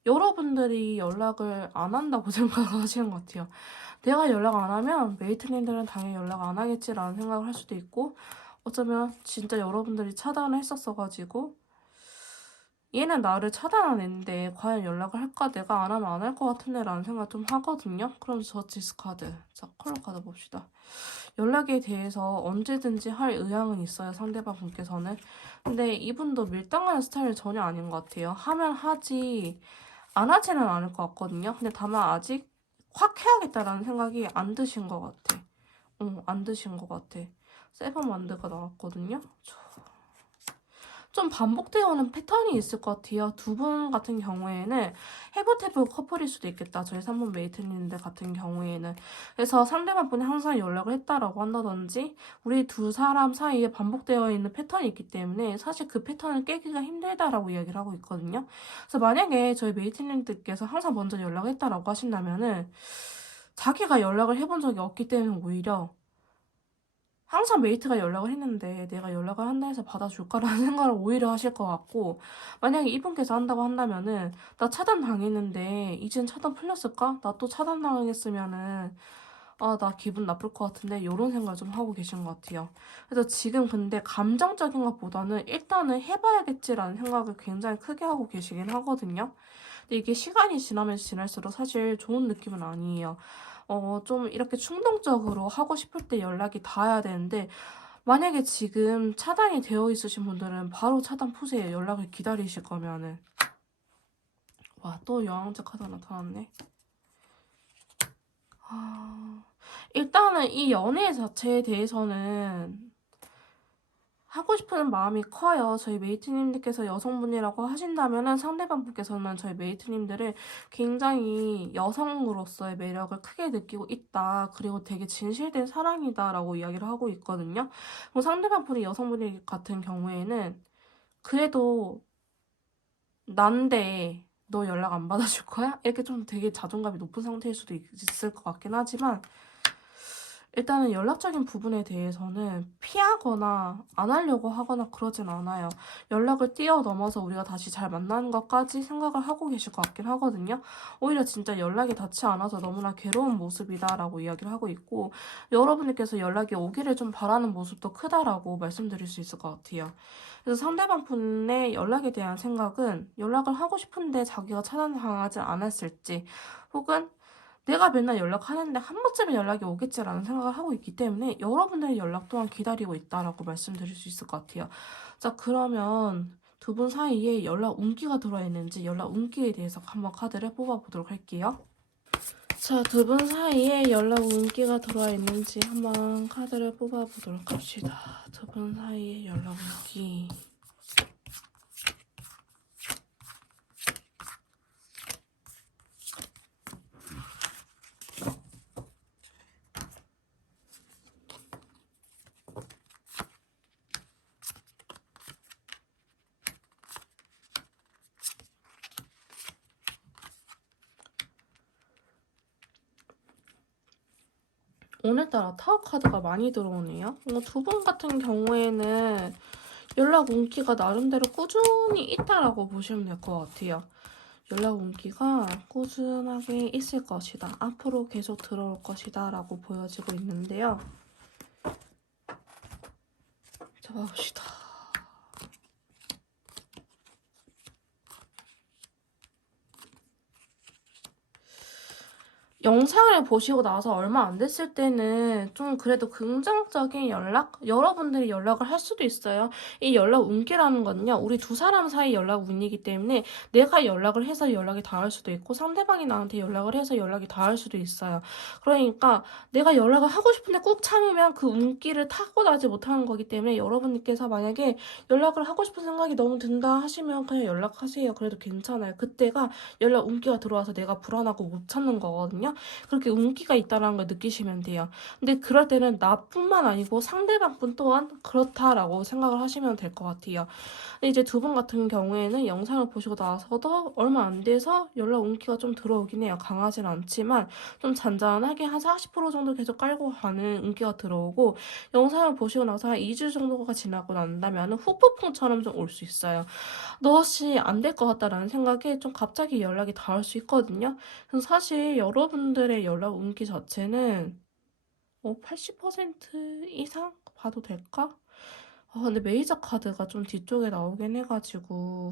여러분들이 연락을 안 한다고 생각을 하시는 것 같아요. 내가 연락 안 하면 메이트님들은 당연히 연락 안 하겠지라는 생각을 할 수도 있고 어쩌면 진짜 여러분들이 차단을 했었어가지고 얘는 나를 차단 안 했는데 과연 연락을 할까? 내가 안 하면 안 할 것 같은데 라는 생각 좀 하거든요. 그럼 저지스 카드. 자, 컬러 카드 봅시다. 연락에 대해서 언제든지 할 의향은 있어요. 상대방 분께서는. 근데 이분도 밀당하는 스타일이 전혀 아닌 것 같아요. 하면 하지 안 하지는 않을 것 같거든요. 근데 다만 아직 확 해야겠다라는 생각이 안 드신 것 같아. 안 드신 것 같아. 세븐만드가 나왔거든요. 좀 반복되어 오는 패턴이 있을 것 같아요. 두 분 같은 경우에는 해보태브 커플일 수도 있겠다. 저희 3번 메이트님들 같은 경우에는. 그래서 상대방 분이 항상 연락을 했다라고 한다든지 우리 두 사람 사이에 반복되어 있는 패턴이 있기 때문에 사실 그 패턴을 깨기가 힘들다라고 이야기를 하고 있거든요. 그래서 만약에 저희 메이트님들께서 항상 먼저 연락했다라고 하신다면은 자기가 연락을 해본 적이 없기 때문에 오히려 항상 메이트가 연락을 했는데 내가 연락을 한다 해서 받아줄까라는 생각을 오히려 하실 것 같고 만약에 이분께서 한다고 한다면은 나 차단 당했는데 이젠 차단 풀렸을까? 나 또 차단 당했으면은 나 기분 나쁠 것 같은데 이런 생각을 좀 하고 계신 것 같아요. 그래서 지금 근데 감정적인 것보다는 일단은 해봐야겠지라는 생각을 굉장히 크게 하고 계시긴 하거든요. 근데 이게 시간이 지나면 지날수록 사실 좋은 느낌은 아니에요. 좀 이렇게 충동적으로 하고 싶을 때 연락이 닿아야 되는데, 만약에 지금 차단이 되어 있으신 분들은 바로 차단 푸세요. 연락을 기다리실 거면은. 와, 또 여왕제 카드 나타났네. 일단은 이 연애 자체에 대해서는 하고 싶은 마음이 커요. 저희 메이트님들께서 여성분이라고 하신다면은 상대방 분께서는 저희 메이트님들을 굉장히 여성으로서의 매력을 크게 느끼고 있다. 그리고 되게 진실된 사랑이다라고 이야기를 하고 있거든요. 그리고 상대방 분이 여성분이 같은 경우에는 그래도 난데 너 연락 안 받아줄 거야? 이렇게 좀 되게 자존감이 높은 상태일 수도 있을 것 같긴 하지만 일단은 연락적인 부분에 대해서는 피하거나 안 하려고 하거나 그러진 않아요. 연락을 뛰어넘어서 우리가 다시 잘 만나는 것까지 생각을 하고 계실 것 같긴 하거든요. 오히려 진짜 연락이 닿지 않아서 너무나 괴로운 모습이다라고 이야기를 하고 있고 여러분들께서 연락이 오기를 좀 바라는 모습도 크다라고 말씀드릴 수 있을 것 같아요. 그래서 상대방 분의 연락에 대한 생각은 연락을 하고 싶은데 자기가 차단당하지 않았을지 혹은 내가 맨날 연락하는데 한 번쯤은 연락이 오겠지라는 생각을 하고 있기 때문에 여러분들의 연락 또한 기다리고 있다라고 말씀드릴 수 있을 것 같아요. 자, 그러면 두 분 사이에 연락 운기가 들어와 있는지 연락 운기에 대해서 한번 카드를 뽑아보도록 할게요. 자, 두 분 사이에 연락 운기가 들어와 있는지 한번 카드를 뽑아보도록 합시다. 두 분 사이에 연락 운기. 오늘따라 타워 카드가 많이 들어오네요. 두 분 같은 경우에는 연락 운기가 나름대로 꾸준히 있다라고 보시면 될 것 같아요. 연락 온기가 꾸준하게 있을 것이다. 앞으로 계속 들어올 것이다. 라고 보여지고 있는데요. 자, 봅시다. 영상을 보시고 나서 얼마 안 됐을 때는 좀 그래도 긍정적인 연락? 여러분들이 연락을 할 수도 있어요. 이 연락 운기라는 거는요, 우리 두 사람 사이 연락 운이기 때문에 내가 연락을 해서 연락이 닿을 수도 있고 상대방이 나한테 연락을 해서 연락이 닿을 수도 있어요. 그러니까 내가 연락을 하고 싶은데 꾹 참으면 그 운기를 타고 나지 못하는 거기 때문에 여러분께서 만약에 연락을 하고 싶은 생각이 너무 든다 하시면 그냥 연락하세요. 그래도 괜찮아요. 그때가 연락 운기가 들어와서 내가 불안하고 못 찾는 거거든요. 그렇게 운기가 있다는 걸 느끼시면 돼요. 근데 그럴 때는 나뿐만 아니고 상대방분 또한 그렇다라고 생각을 하시면 될 것 같아요. 근데 이제 두 분 같은 경우에는 영상을 보시고 나서도 얼마 안 돼서 연락 운기가 좀 들어오긴 해요. 강하진 않지만 좀 잔잔하게 한 40% 정도 계속 깔고 가는 운기가 들어오고 영상을 보시고 나서 한 2주 정도가 지나고 난다면 후폭풍처럼 좀 올 수 있어요. 너씨 안 될 것 같다라는 생각에 좀 갑자기 연락이 닿을 수 있거든요. 그래서 사실 여러분들의 연락 운기 자체는 80% 이상 봐도 될까? 근데 메이저 카드가 좀 뒤쪽에 나오긴 해가지고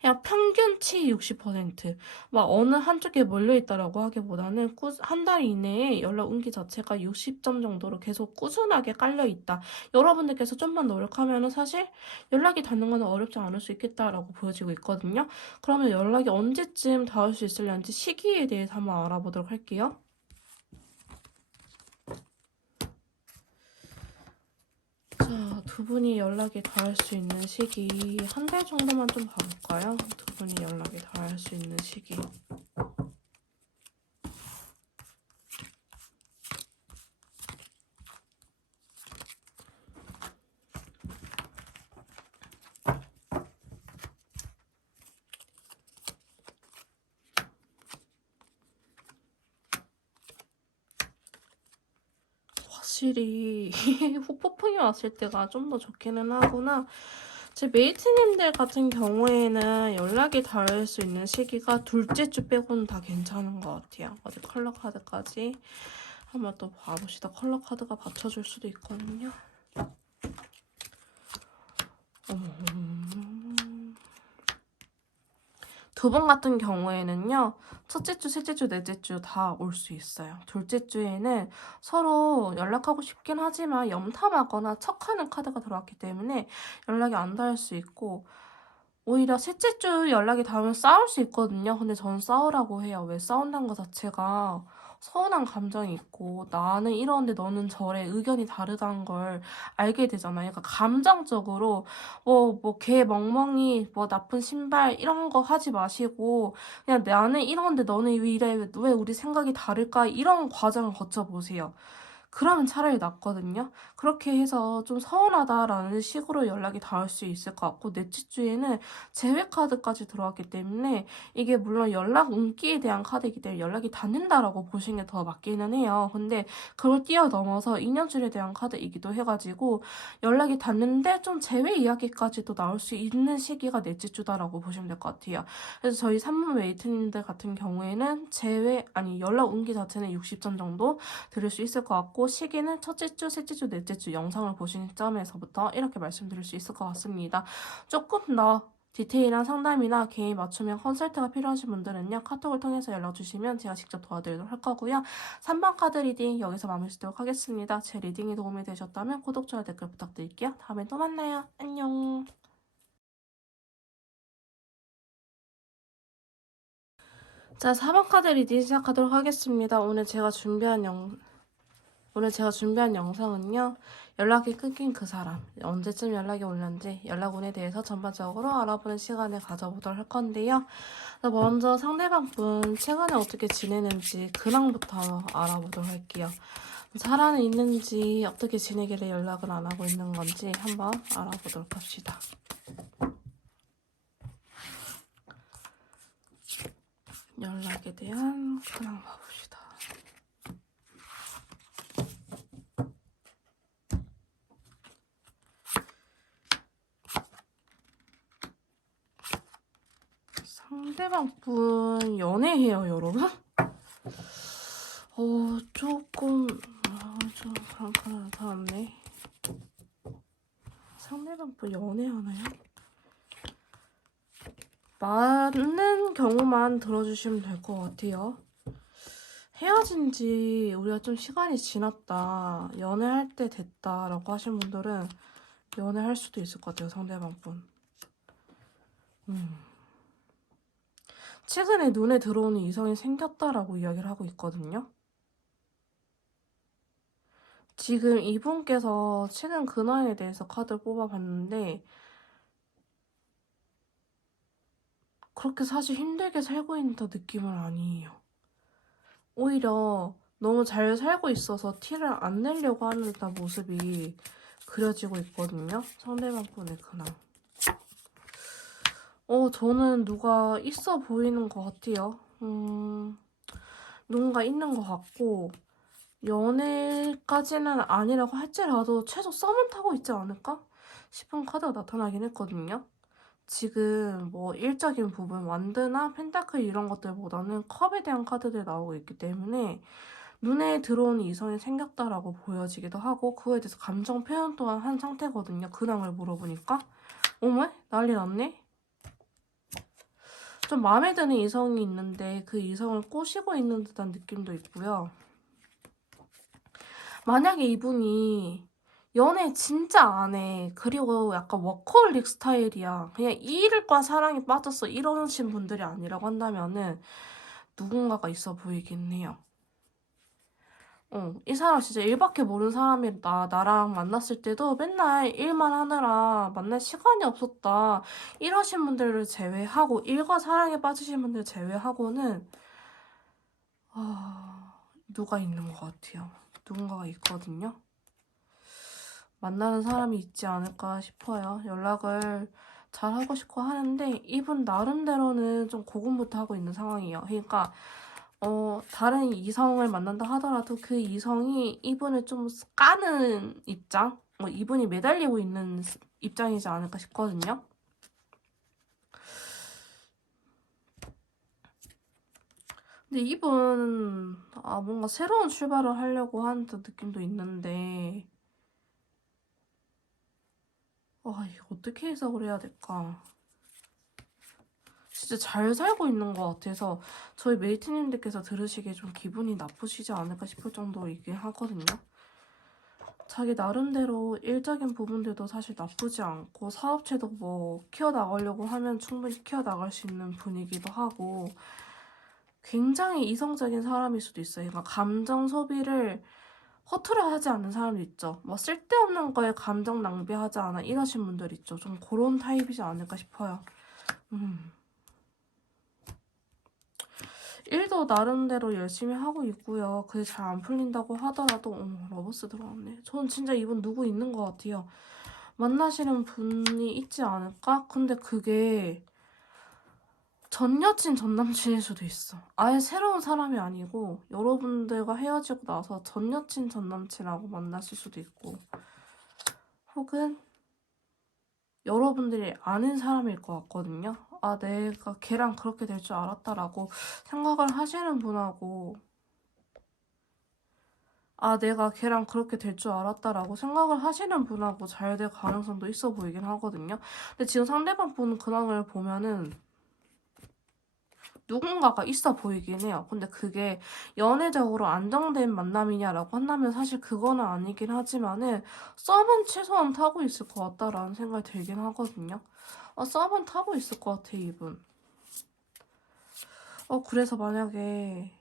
그냥 평균치 60%. 막 어느 한쪽에 몰려있다라고 하기보다는 한 달 이내에 연락 운기 자체가 60점 정도로 계속 꾸준하게 깔려있다. 여러분들께서 좀만 노력하면 사실 연락이 닿는 건 어렵지 않을 수 있겠다라고 보여지고 있거든요. 그러면 연락이 언제쯤 닿을 수 있을는지 시기에 대해서 한번 알아보도록 할게요. 자, 두 분이 연락이 닿을 수 있는 시기 한 달 정도만 좀 봐볼까요? 두 분이 연락이 닿을 수 있는 시기. 확실히 후폭풍이 왔을 때가 좀 더 좋기는 하구나. 제 메이트님들 같은 경우에는 연락이 닿을 수 있는 시기가 둘째 주 빼고는 다 괜찮은 것 같아요. 어디 컬러 카드까지 한번 또 봐봅시다. 컬러 카드가 받쳐줄 수도 있거든요. 두 분 같은 경우에는요, 첫째 주, 셋째 주, 넷째 주 다 올 수 있어요. 둘째 주에는 서로 연락하고 싶긴 하지만 염탐하거나 척하는 카드가 들어왔기 때문에 연락이 안 닿을 수 있고, 오히려 셋째 주 연락이 닿으면 싸울 수 있거든요. 근데 저는 싸우라고 해요. 왜 싸운다는 것 자체가 서운한 감정이 있고 나는 이러는데 너는 저래 의견이 다르다는 걸 알게 되잖아요. 그러니까 감정적으로 개 멍멍이 뭐 나쁜 신발 이런 거 하지 마시고 그냥 나는 이러는데 너는 왜 이래 왜 우리 생각이 다를까 이런 과정을 거쳐보세요. 그러면 차라리 낫거든요. 그렇게 해서 좀 서운하다라는 식으로 연락이 닿을 수 있을 것 같고 넷째 주에는 제외 카드까지 들어왔기 때문에 이게 물론 연락 운기에 대한 카드이기 때문에 연락이 닿는다라고 보시는 게 더 맞기는 해요. 근데 그걸 뛰어넘어서 인연줄에 대한 카드이기도 해가지고 연락이 닿는데 좀 제외 이야기까지도 나올 수 있는 시기가 넷째 주다라고 보시면 될 것 같아요. 그래서 저희 산문 웨이트님들 같은 경우에는 연락 운기 자체는 60점 정도 들을 수 있을 것 같고 시기는 첫째 주, 셋째 주, 넷째 주 영상을 보시는 점에서부터 이렇게 말씀드릴 수 있을 것 같습니다. 조금 더 디테일한 상담이나 개인 맞춤형 컨설트가 필요하신 분들은요, 카톡을 통해서 연락 주시면 제가 직접 도와드리도록 할 거고요. 3번 카드 리딩 여기서 마무리 짓도록 하겠습니다. 제 리딩이 도움이 되셨다면 구독, 좋아요, 댓글 부탁드릴게요. 다음에 또 만나요. 안녕. 자, 4번 카드 리딩 시작하도록 하겠습니다. 오늘 제가 준비한 영상은요, 연락이 끊긴 그 사람, 언제쯤 연락이 올는지 연락운에 대해서 전반적으로 알아보는 시간을 가져보도록 할 건데요. 먼저 상대방분 최근에 어떻게 지내는지 근황부터 알아보도록 할게요. 살아는 있는지, 어떻게 지내길래 연락을 안 하고 있는 건지 한번 알아보도록 합시다. 연락에 대한 근황 봐봅시다. 상대방 분 연애해요, 여러분? 조금 좀 그런 카드 나타났네. 상대방 분 연애하나요? 많은 경우만 들어주시면 될 것 같아요. 헤어진 지 우리가 좀 시간이 지났다, 연애할 때 됐다 라고 하신 분들은 연애할 수도 있을 것 같아요, 상대방 분. 최근에 눈에 들어오는 이성이 생겼다라고 이야기를 하고 있거든요. 지금 이분께서 최근 근황에 대해서 카드를 뽑아봤는데 그렇게 사실 힘들게 살고 있는 느낌은 아니에요. 오히려 너무 잘 살고 있어서 티를 안 내려고 하는 듯한 모습이 그려지고 있거든요. 상대방 분의 근황. 저는 누가 있어 보이는 것 같아요. 누군가 있는 것 같고, 연애까지는 아니라고 할지라도 최소 썸은 타고 있지 않을까 싶은 카드가 나타나긴 했거든요. 지금 뭐 일적인 부분, 완드나 펜타클 이런 것들보다는 컵에 대한 카드들이 나오고 있기 때문에 눈에 들어오는 이성이 생겼다라고 보여지기도 하고, 그거에 대해서 감정 표현 또한 한 상태거든요. 근황을 물어보니까. 어머? 난리 났네? 좀 마음에 드는 이성이 있는데 그 이성을 꼬시고 있는 듯한 느낌도 있고요. 만약에 이분이 연애 진짜 안 해, 그리고 약간 워커홀릭 스타일이야, 그냥 일과 사랑에 빠졌어, 이러신 분들이 아니라고 한다면은 누군가가 있어 보이긴 해요. 이 사람 진짜 일밖에 모르는 사람이 나랑 만났을 때도 맨날 일만 하느라 만날 시간이 없었다, 이러신 분들을 제외하고, 일과 사랑에 빠지신 분들 제외하고는 누가 있는 것 같아요. 누군가가 있거든요. 만나는 사람이 있지 않을까 싶어요. 연락을 잘 하고 싶고 하는데 이분 나름대로는 좀 고군분투하고 있는 상황이에요. 그러니까 다른 이성을 만난다 하더라도 그 이성이 이분을 좀 까는 입장? 이분이 매달리고 있는 입장이지 않을까 싶거든요. 근데 이분 뭔가 새로운 출발을 하려고 하는 느낌도 있는데 이거 어떻게 해석을 해야 될까? 진짜 잘 살고 있는 것 같아서 저희 메이트님들께서 들으시기에 좀 기분이 나쁘시지 않을까 싶을 정도이긴 하거든요. 자기 나름대로 일적인 부분들도 사실 나쁘지 않고, 사업체도 뭐 키워나가려고 하면 충분히 키워나갈 수 있는 분이기도 하고, 굉장히 이성적인 사람일 수도 있어요. 그러니까 감정 소비를 허투루 하지 않는 사람도 있죠. 뭐 쓸데없는 거에 감정 낭비하지 않아, 이러신 분들 있죠. 좀 그런 타입이지 않을까 싶어요. 일도 나름대로 열심히 하고 있고요. 그게 잘 안 풀린다고 하더라도 러버스 들어왔네. 저는 진짜 이분 누구 있는 것 같아요. 만나시는 분이 있지 않을까? 근데 그게 전 여친 전 남친일 수도 있어. 아예 새로운 사람이 아니고 여러분들과 헤어지고 나서 전 여친 전 남친하고 만나실 수도 있고, 혹은 여러분들이 아는 사람일 것 같거든요. 내가 걔랑 그렇게 될 줄 알았다라고 생각을 하시는 분하고 아, 내가 걔랑 그렇게 될 줄 알았다라고 생각을 하시는 분하고 잘 될 가능성도 있어 보이긴 하거든요. 근데 지금 상대방 분 근황을 보면은 누군가가 있어 보이긴 해요. 근데 그게 연애적으로 안정된 만남이냐라고 한다면 사실 그거는 아니긴 하지만은 썸은 최소한 타고 있을 것 같다라는 생각이 들긴 하거든요. 썸은 타고 있을 것 같아, 이분. 그래서 만약에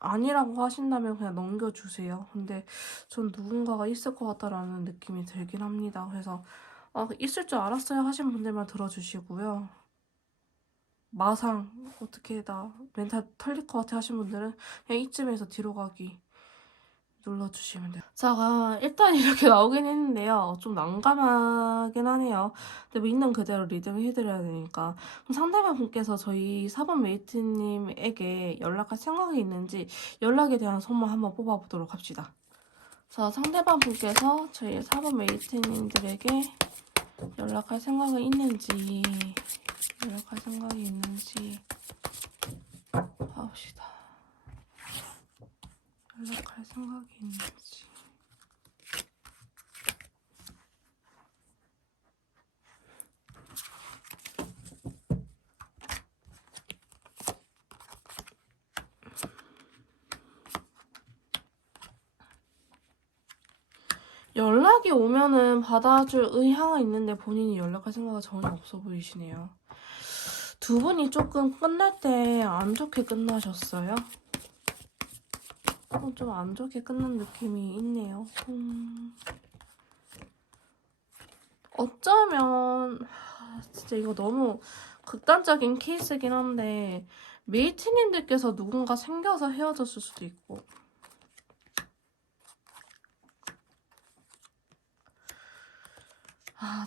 아니라고 하신다면 그냥 넘겨주세요. 근데 전 누군가가 있을 것 같다라는 느낌이 들긴 합니다. 그래서 있을 줄 알았어요 하신 분들만 들어주시고요. 마상 어떻게 나 멘탈 털릴 것 같아 하신 분들은 그냥 이쯤에서 뒤로 가기 눌러주시면 돼요. 자, 일단 이렇게 나오긴 했는데요. 좀 난감하긴 하네요. 근데 뭐 있는 그대로 리딩을 해드려야 되니까. 그럼 상대방 분께서 저희 4번 메이트님에게 연락할 생각이 있는지 연락에 대한 선물 한번 뽑아보도록 합시다. 자, 상대방 분께서 저희 4번 메이트님들에게 연락할 생각이 있는지 봐봅시다. 연락할 생각이 있는지. 연락이 오면은 받아줄 의향은 있는데 본인이 연락할 생각은 전혀 없어 보이시네요. 두 분이 조금 끝날 때 안 좋게 끝나셨어요? 좀 안 좋게 끝난 느낌이 있네요. 어쩌면 진짜 이거 너무 극단적인 케이스긴 한데 메이트님들께서 누군가 생겨서 헤어졌을 수도 있고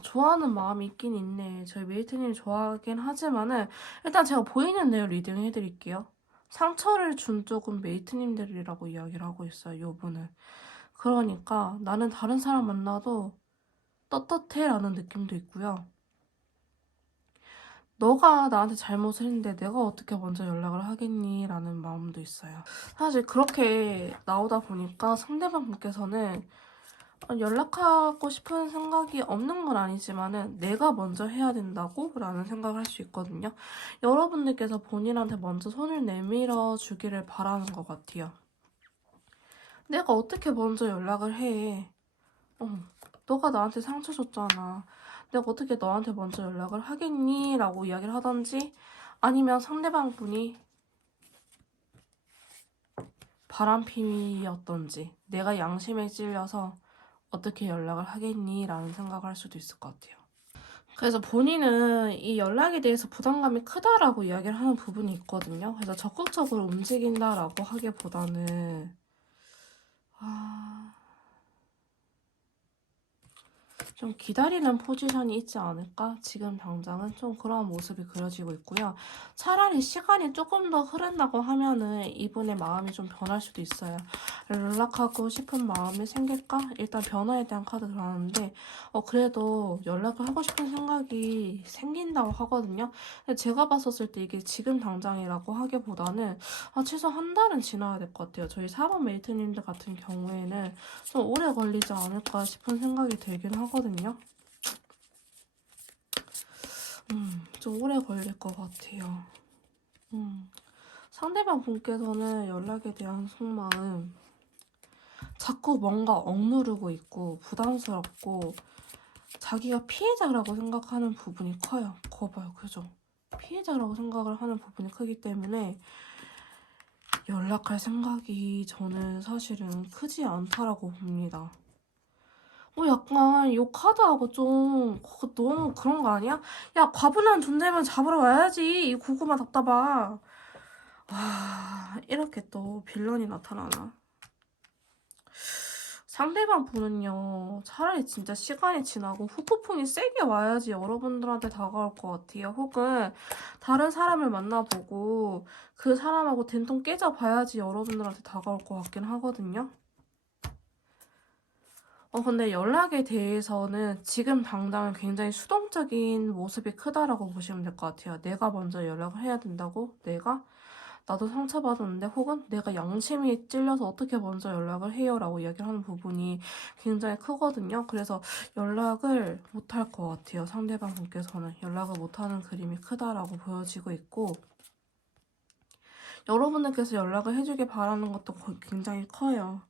좋아하는 마음이 있긴 있네. 저희 메이트님 좋아하긴 하지만은 일단 제가 보이는 대로 리딩 해드릴게요. 상처를 준 쪽은 메이트님들이라고 이야기를 하고 있어요. 요분은. 그러니까 나는 다른 사람 만나도 떳떳해 라는 느낌도 있고요. 너가 나한테 잘못을 했는데 내가 어떻게 먼저 연락을 하겠니? 라는 마음도 있어요. 사실 그렇게 나오다 보니까 상대방 분께서는 연락하고 싶은 생각이 없는 건 아니지만은 내가 먼저 해야 된다고 라는 생각을 할 수 있거든요. 여러분들께서 본인한테 먼저 손을 내밀어 주기를 바라는 것 같아요. 내가 어떻게 먼저 연락을 해? 너가 나한테 상처 줬잖아. 내가 어떻게 너한테 먼저 연락을 하겠니? 라고 이야기를 하던지 아니면 상대방 분이 바람피였던지 내가 양심에 찔려서 어떻게 연락을 하겠니? 라는 생각을 할 수도 있을 것 같아요. 그래서 본인은 이 연락에 대해서 부담감이 크다라고 이야기를 하는 부분이 있거든요. 그래서 적극적으로 움직인다라고 하기보다는 좀 기다리는 포지션이 있지 않을까? 지금 당장은 좀 그런 모습이 그려지고 있고요. 차라리 시간이 조금 더 흐른다고 하면은 이분의 마음이 좀 변할 수도 있어요. 연락하고 싶은 마음이 생길까? 일단 변화에 대한 카드 들어왔는데 그래도 연락을 하고 싶은 생각이 생긴다고 하거든요. 근데 제가 봤었을 때 이게 지금 당장이라고 하기보다는 최소 한 달은 지나야 될 것 같아요. 저희 4번 메이트님들 같은 경우에는 좀 오래 걸리지 않을까 싶은 생각이 들긴 하거든요. 좀 오래 걸릴 것 같아요. 상대방 분께서는 연락에 대한 속마음 자꾸 뭔가 억누르고 있고 부담스럽고 자기가 피해자라고 생각하는 부분이 커요. 거봐요. 그죠? 피해자라고 생각을 하는 부분이 크기 때문에 연락할 생각이 저는 사실은 크지 않다라고 봅니다. 약간 이 카드하고 좀 너무 그런 거 아니야? 야, 과분한 존재면 잡으러 와야지. 이 고구마 답답아. 이렇게 또 빌런이 나타나나? 상대방 분은요, 차라리 진짜 시간이 지나고 후폭풍이 세게 와야지 여러분들한테 다가올 것 같아요. 혹은 다른 사람을 만나보고 그 사람하고 된통 깨져봐야지 여러분들한테 다가올 것 같긴 하거든요. 근데 연락에 대해서는 지금 당장은 굉장히 수동적인 모습이 크다라고 보시면 될 것 같아요. 내가 먼저 연락을 해야 된다고? 내가? 나도 상처받았는데 혹은 내가 양심이 찔려서 어떻게 먼저 연락을 해요 라고 이야기를 하는 부분이 굉장히 크거든요. 그래서 연락을 못할 것 같아요. 상대방 분께서는 연락을 못하는 그림이 크다라고 보여지고 있고, 여러분들께서 연락을 해주길 바라는 것도 굉장히 커요.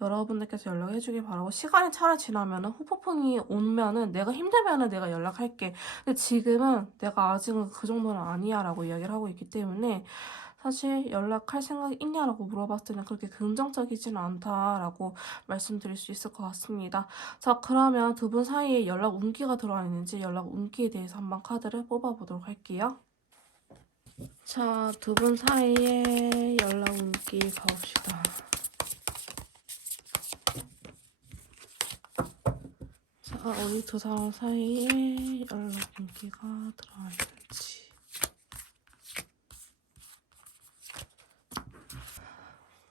여러분들께서 연락해주길 바라고, 시간이 차례 지나면은 후폭풍이 오면은 내가 힘들면은 내가 연락할게. 근데 지금은 내가 아직은 그 정도는 아니야 라고 이야기를 하고 있기 때문에 사실 연락할 생각이 있냐라고 물어봤을 때는 그렇게 긍정적이진 않다라고 말씀드릴 수 있을 것 같습니다. 자, 그러면 두 분 사이에 연락 운기가 들어와 있는지 연락 운기에 대해서 한번 카드를 뽑아보도록 할게요. 자, 두 분 사이에 연락 운기 가봅시다. 자, 우리 두 사람 사이에 연락 운기가 들어와 있는지.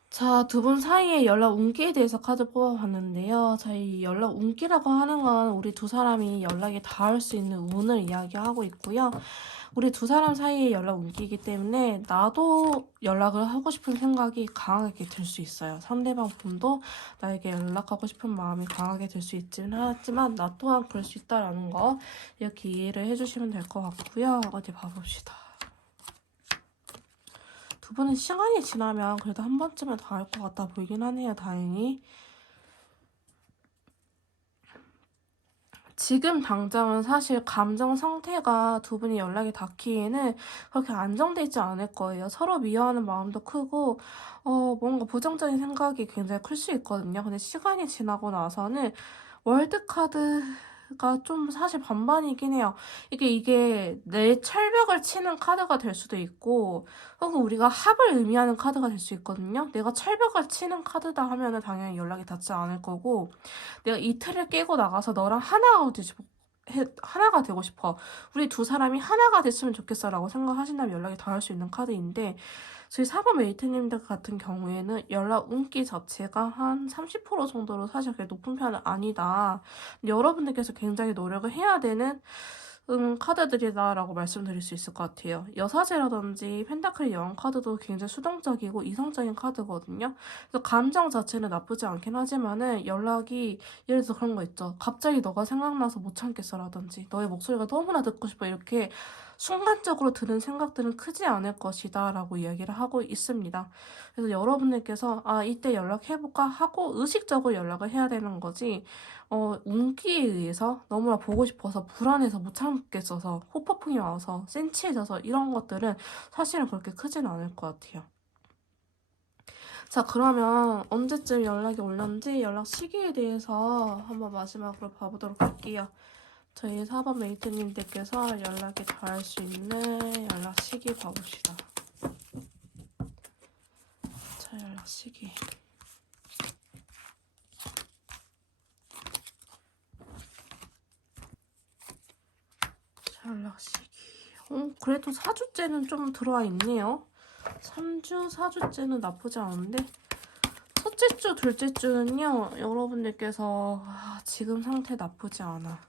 자, 두 분 사이의 연락 운기에 대해서 카드 뽑아봤는데요. 자, 이 연락 운기라고 하는 건 우리 두 사람이 연락에 닿을 수 있는 운을 이야기하고 있고요. 우리 두 사람 사이의 연락 운기이기 때문에 나도 연락을 하고 싶은 생각이 강하게 들 수 있어요. 상대방 분도 나에게 연락하고 싶은 마음이 강하게 들 수 있지는 하지만 나 또한 그럴 수 있다라는 거 이렇게 이해를 해주시면 될 것 같고요. 어디 봐봅시다. 두 분은 시간이 지나면 그래도 한 번쯤은 더 알 것 같아 보이긴 하네요. 다행히. 지금 당장은 사실 감정 상태가 두 분이 연락이 닿기에는 그렇게 안정돼 있지 않을 거예요. 서로 미워하는 마음도 크고 뭔가 부정적인 생각이 굉장히 클 수 있거든요. 근데 시간이 지나고 나서는 월드카드가 좀 사실 반반이긴 해요. 이게 내 철벽을 치는 카드가 될 수도 있고 혹은 우리가 합을 의미하는 카드가 될 수 있거든요. 내가 철벽을 치는 카드다 하면은 당연히 연락이 닿지 않을 거고, 내가 이 틀을 깨고 나가서 너랑 하나가 되고 싶어. 우리 두 사람이 하나가 됐으면 좋겠어 라고 생각하신다면 연락이 닿을 수 있는 카드인데, 저희 4번 메이트님들 같은 경우에는 연락 운기 자체가 한 30% 정도로 사실 그렇게 높은 편은 아니다. 여러분들께서 굉장히 노력을 해야 되는 카드들이다라고 말씀드릴 수 있을 것 같아요. 여사제라든지 펜타클의 여왕 카드도 굉장히 수동적이고 이성적인 카드거든요. 그래서 감정 자체는 나쁘지 않긴 하지만은 연락이, 예를 들어서 그런 거 있죠. 갑자기 너가 생각나서 못 참겠어라든지 너의 목소리가 너무나 듣고 싶어, 이렇게 순간적으로 드는 생각들은 크지 않을 것이다 라고 이야기를 하고 있습니다. 그래서 여러분들께서 이때 연락해볼까 하고 의식적으로 연락을 해야 되는 거지, 운기에 의해서 너무나 보고 싶어서 불안해서 못 참겠어서 호퍼풍이 와서 센치해져서 이런 것들은 사실은 그렇게 크진 않을 것 같아요. 자, 그러면 언제쯤 연락이 올는지 연락 시기에 대해서 한번 마지막으로 봐보도록 할게요. 저희 4번 메이트님들께서 연락이 닿을 수 있는 연락 시기 봐봅시다. 자, 연락 시기. 자, 연락 시기. 그래도 4주째는 좀 들어와 있네요. 3주, 4주째는 나쁘지 않은데, 첫째 주, 둘째 주는요, 여러분들께서 지금 상태 나쁘지 않아,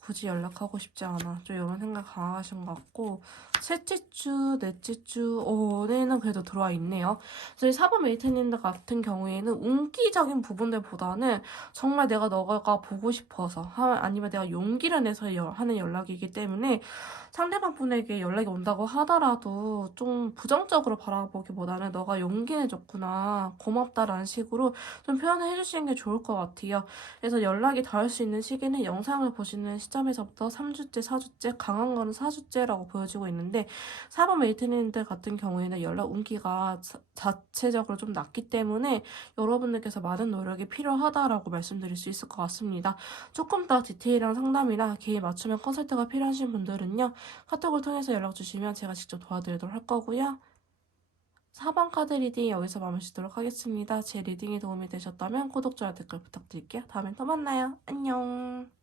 굳이 연락하고 싶지 않아, 좀 이런 생각 강하신 것 같고, 셋째 주, 넷째 주에는 그래도 들어와 있네요. 저희 4번 메이트님들 같은 경우에는 운기적인 부분들보다는 정말 내가 너가 보고 싶어서 아니면 내가 용기를 내서 하는 연락이기 때문에 상대방 분에게 연락이 온다고 하더라도 좀 부정적으로 바라보기보다는 너가 용기 내줬구나, 고맙다라는 식으로 좀 표현을 해주시는 게 좋을 것 같아요. 그래서 연락이 닿을 수 있는 시기는 영상을 보시는 시점에서부터 3주째, 4주째, 강한 거는 4주째라고 보여지고 있는데, 4번 메이트님들 같은 경우에는 연락 운기가 자체적으로 좀 낮기 때문에 여러분들께서 많은 노력이 필요하다라고 말씀드릴 수 있을 것 같습니다. 조금 더 디테일한 상담이나 개인 맞춤형 컨설트가 필요하신 분들은요, 카톡을 통해서 연락 주시면 제가 직접 도와드리도록 할 거고요. 4번 카드 리딩 여기서 마무리하도록 하겠습니다. 제 리딩이 도움이 되셨다면 구독, 좋아요, 댓글 부탁드릴게요. 다음에 또 만나요. 안녕.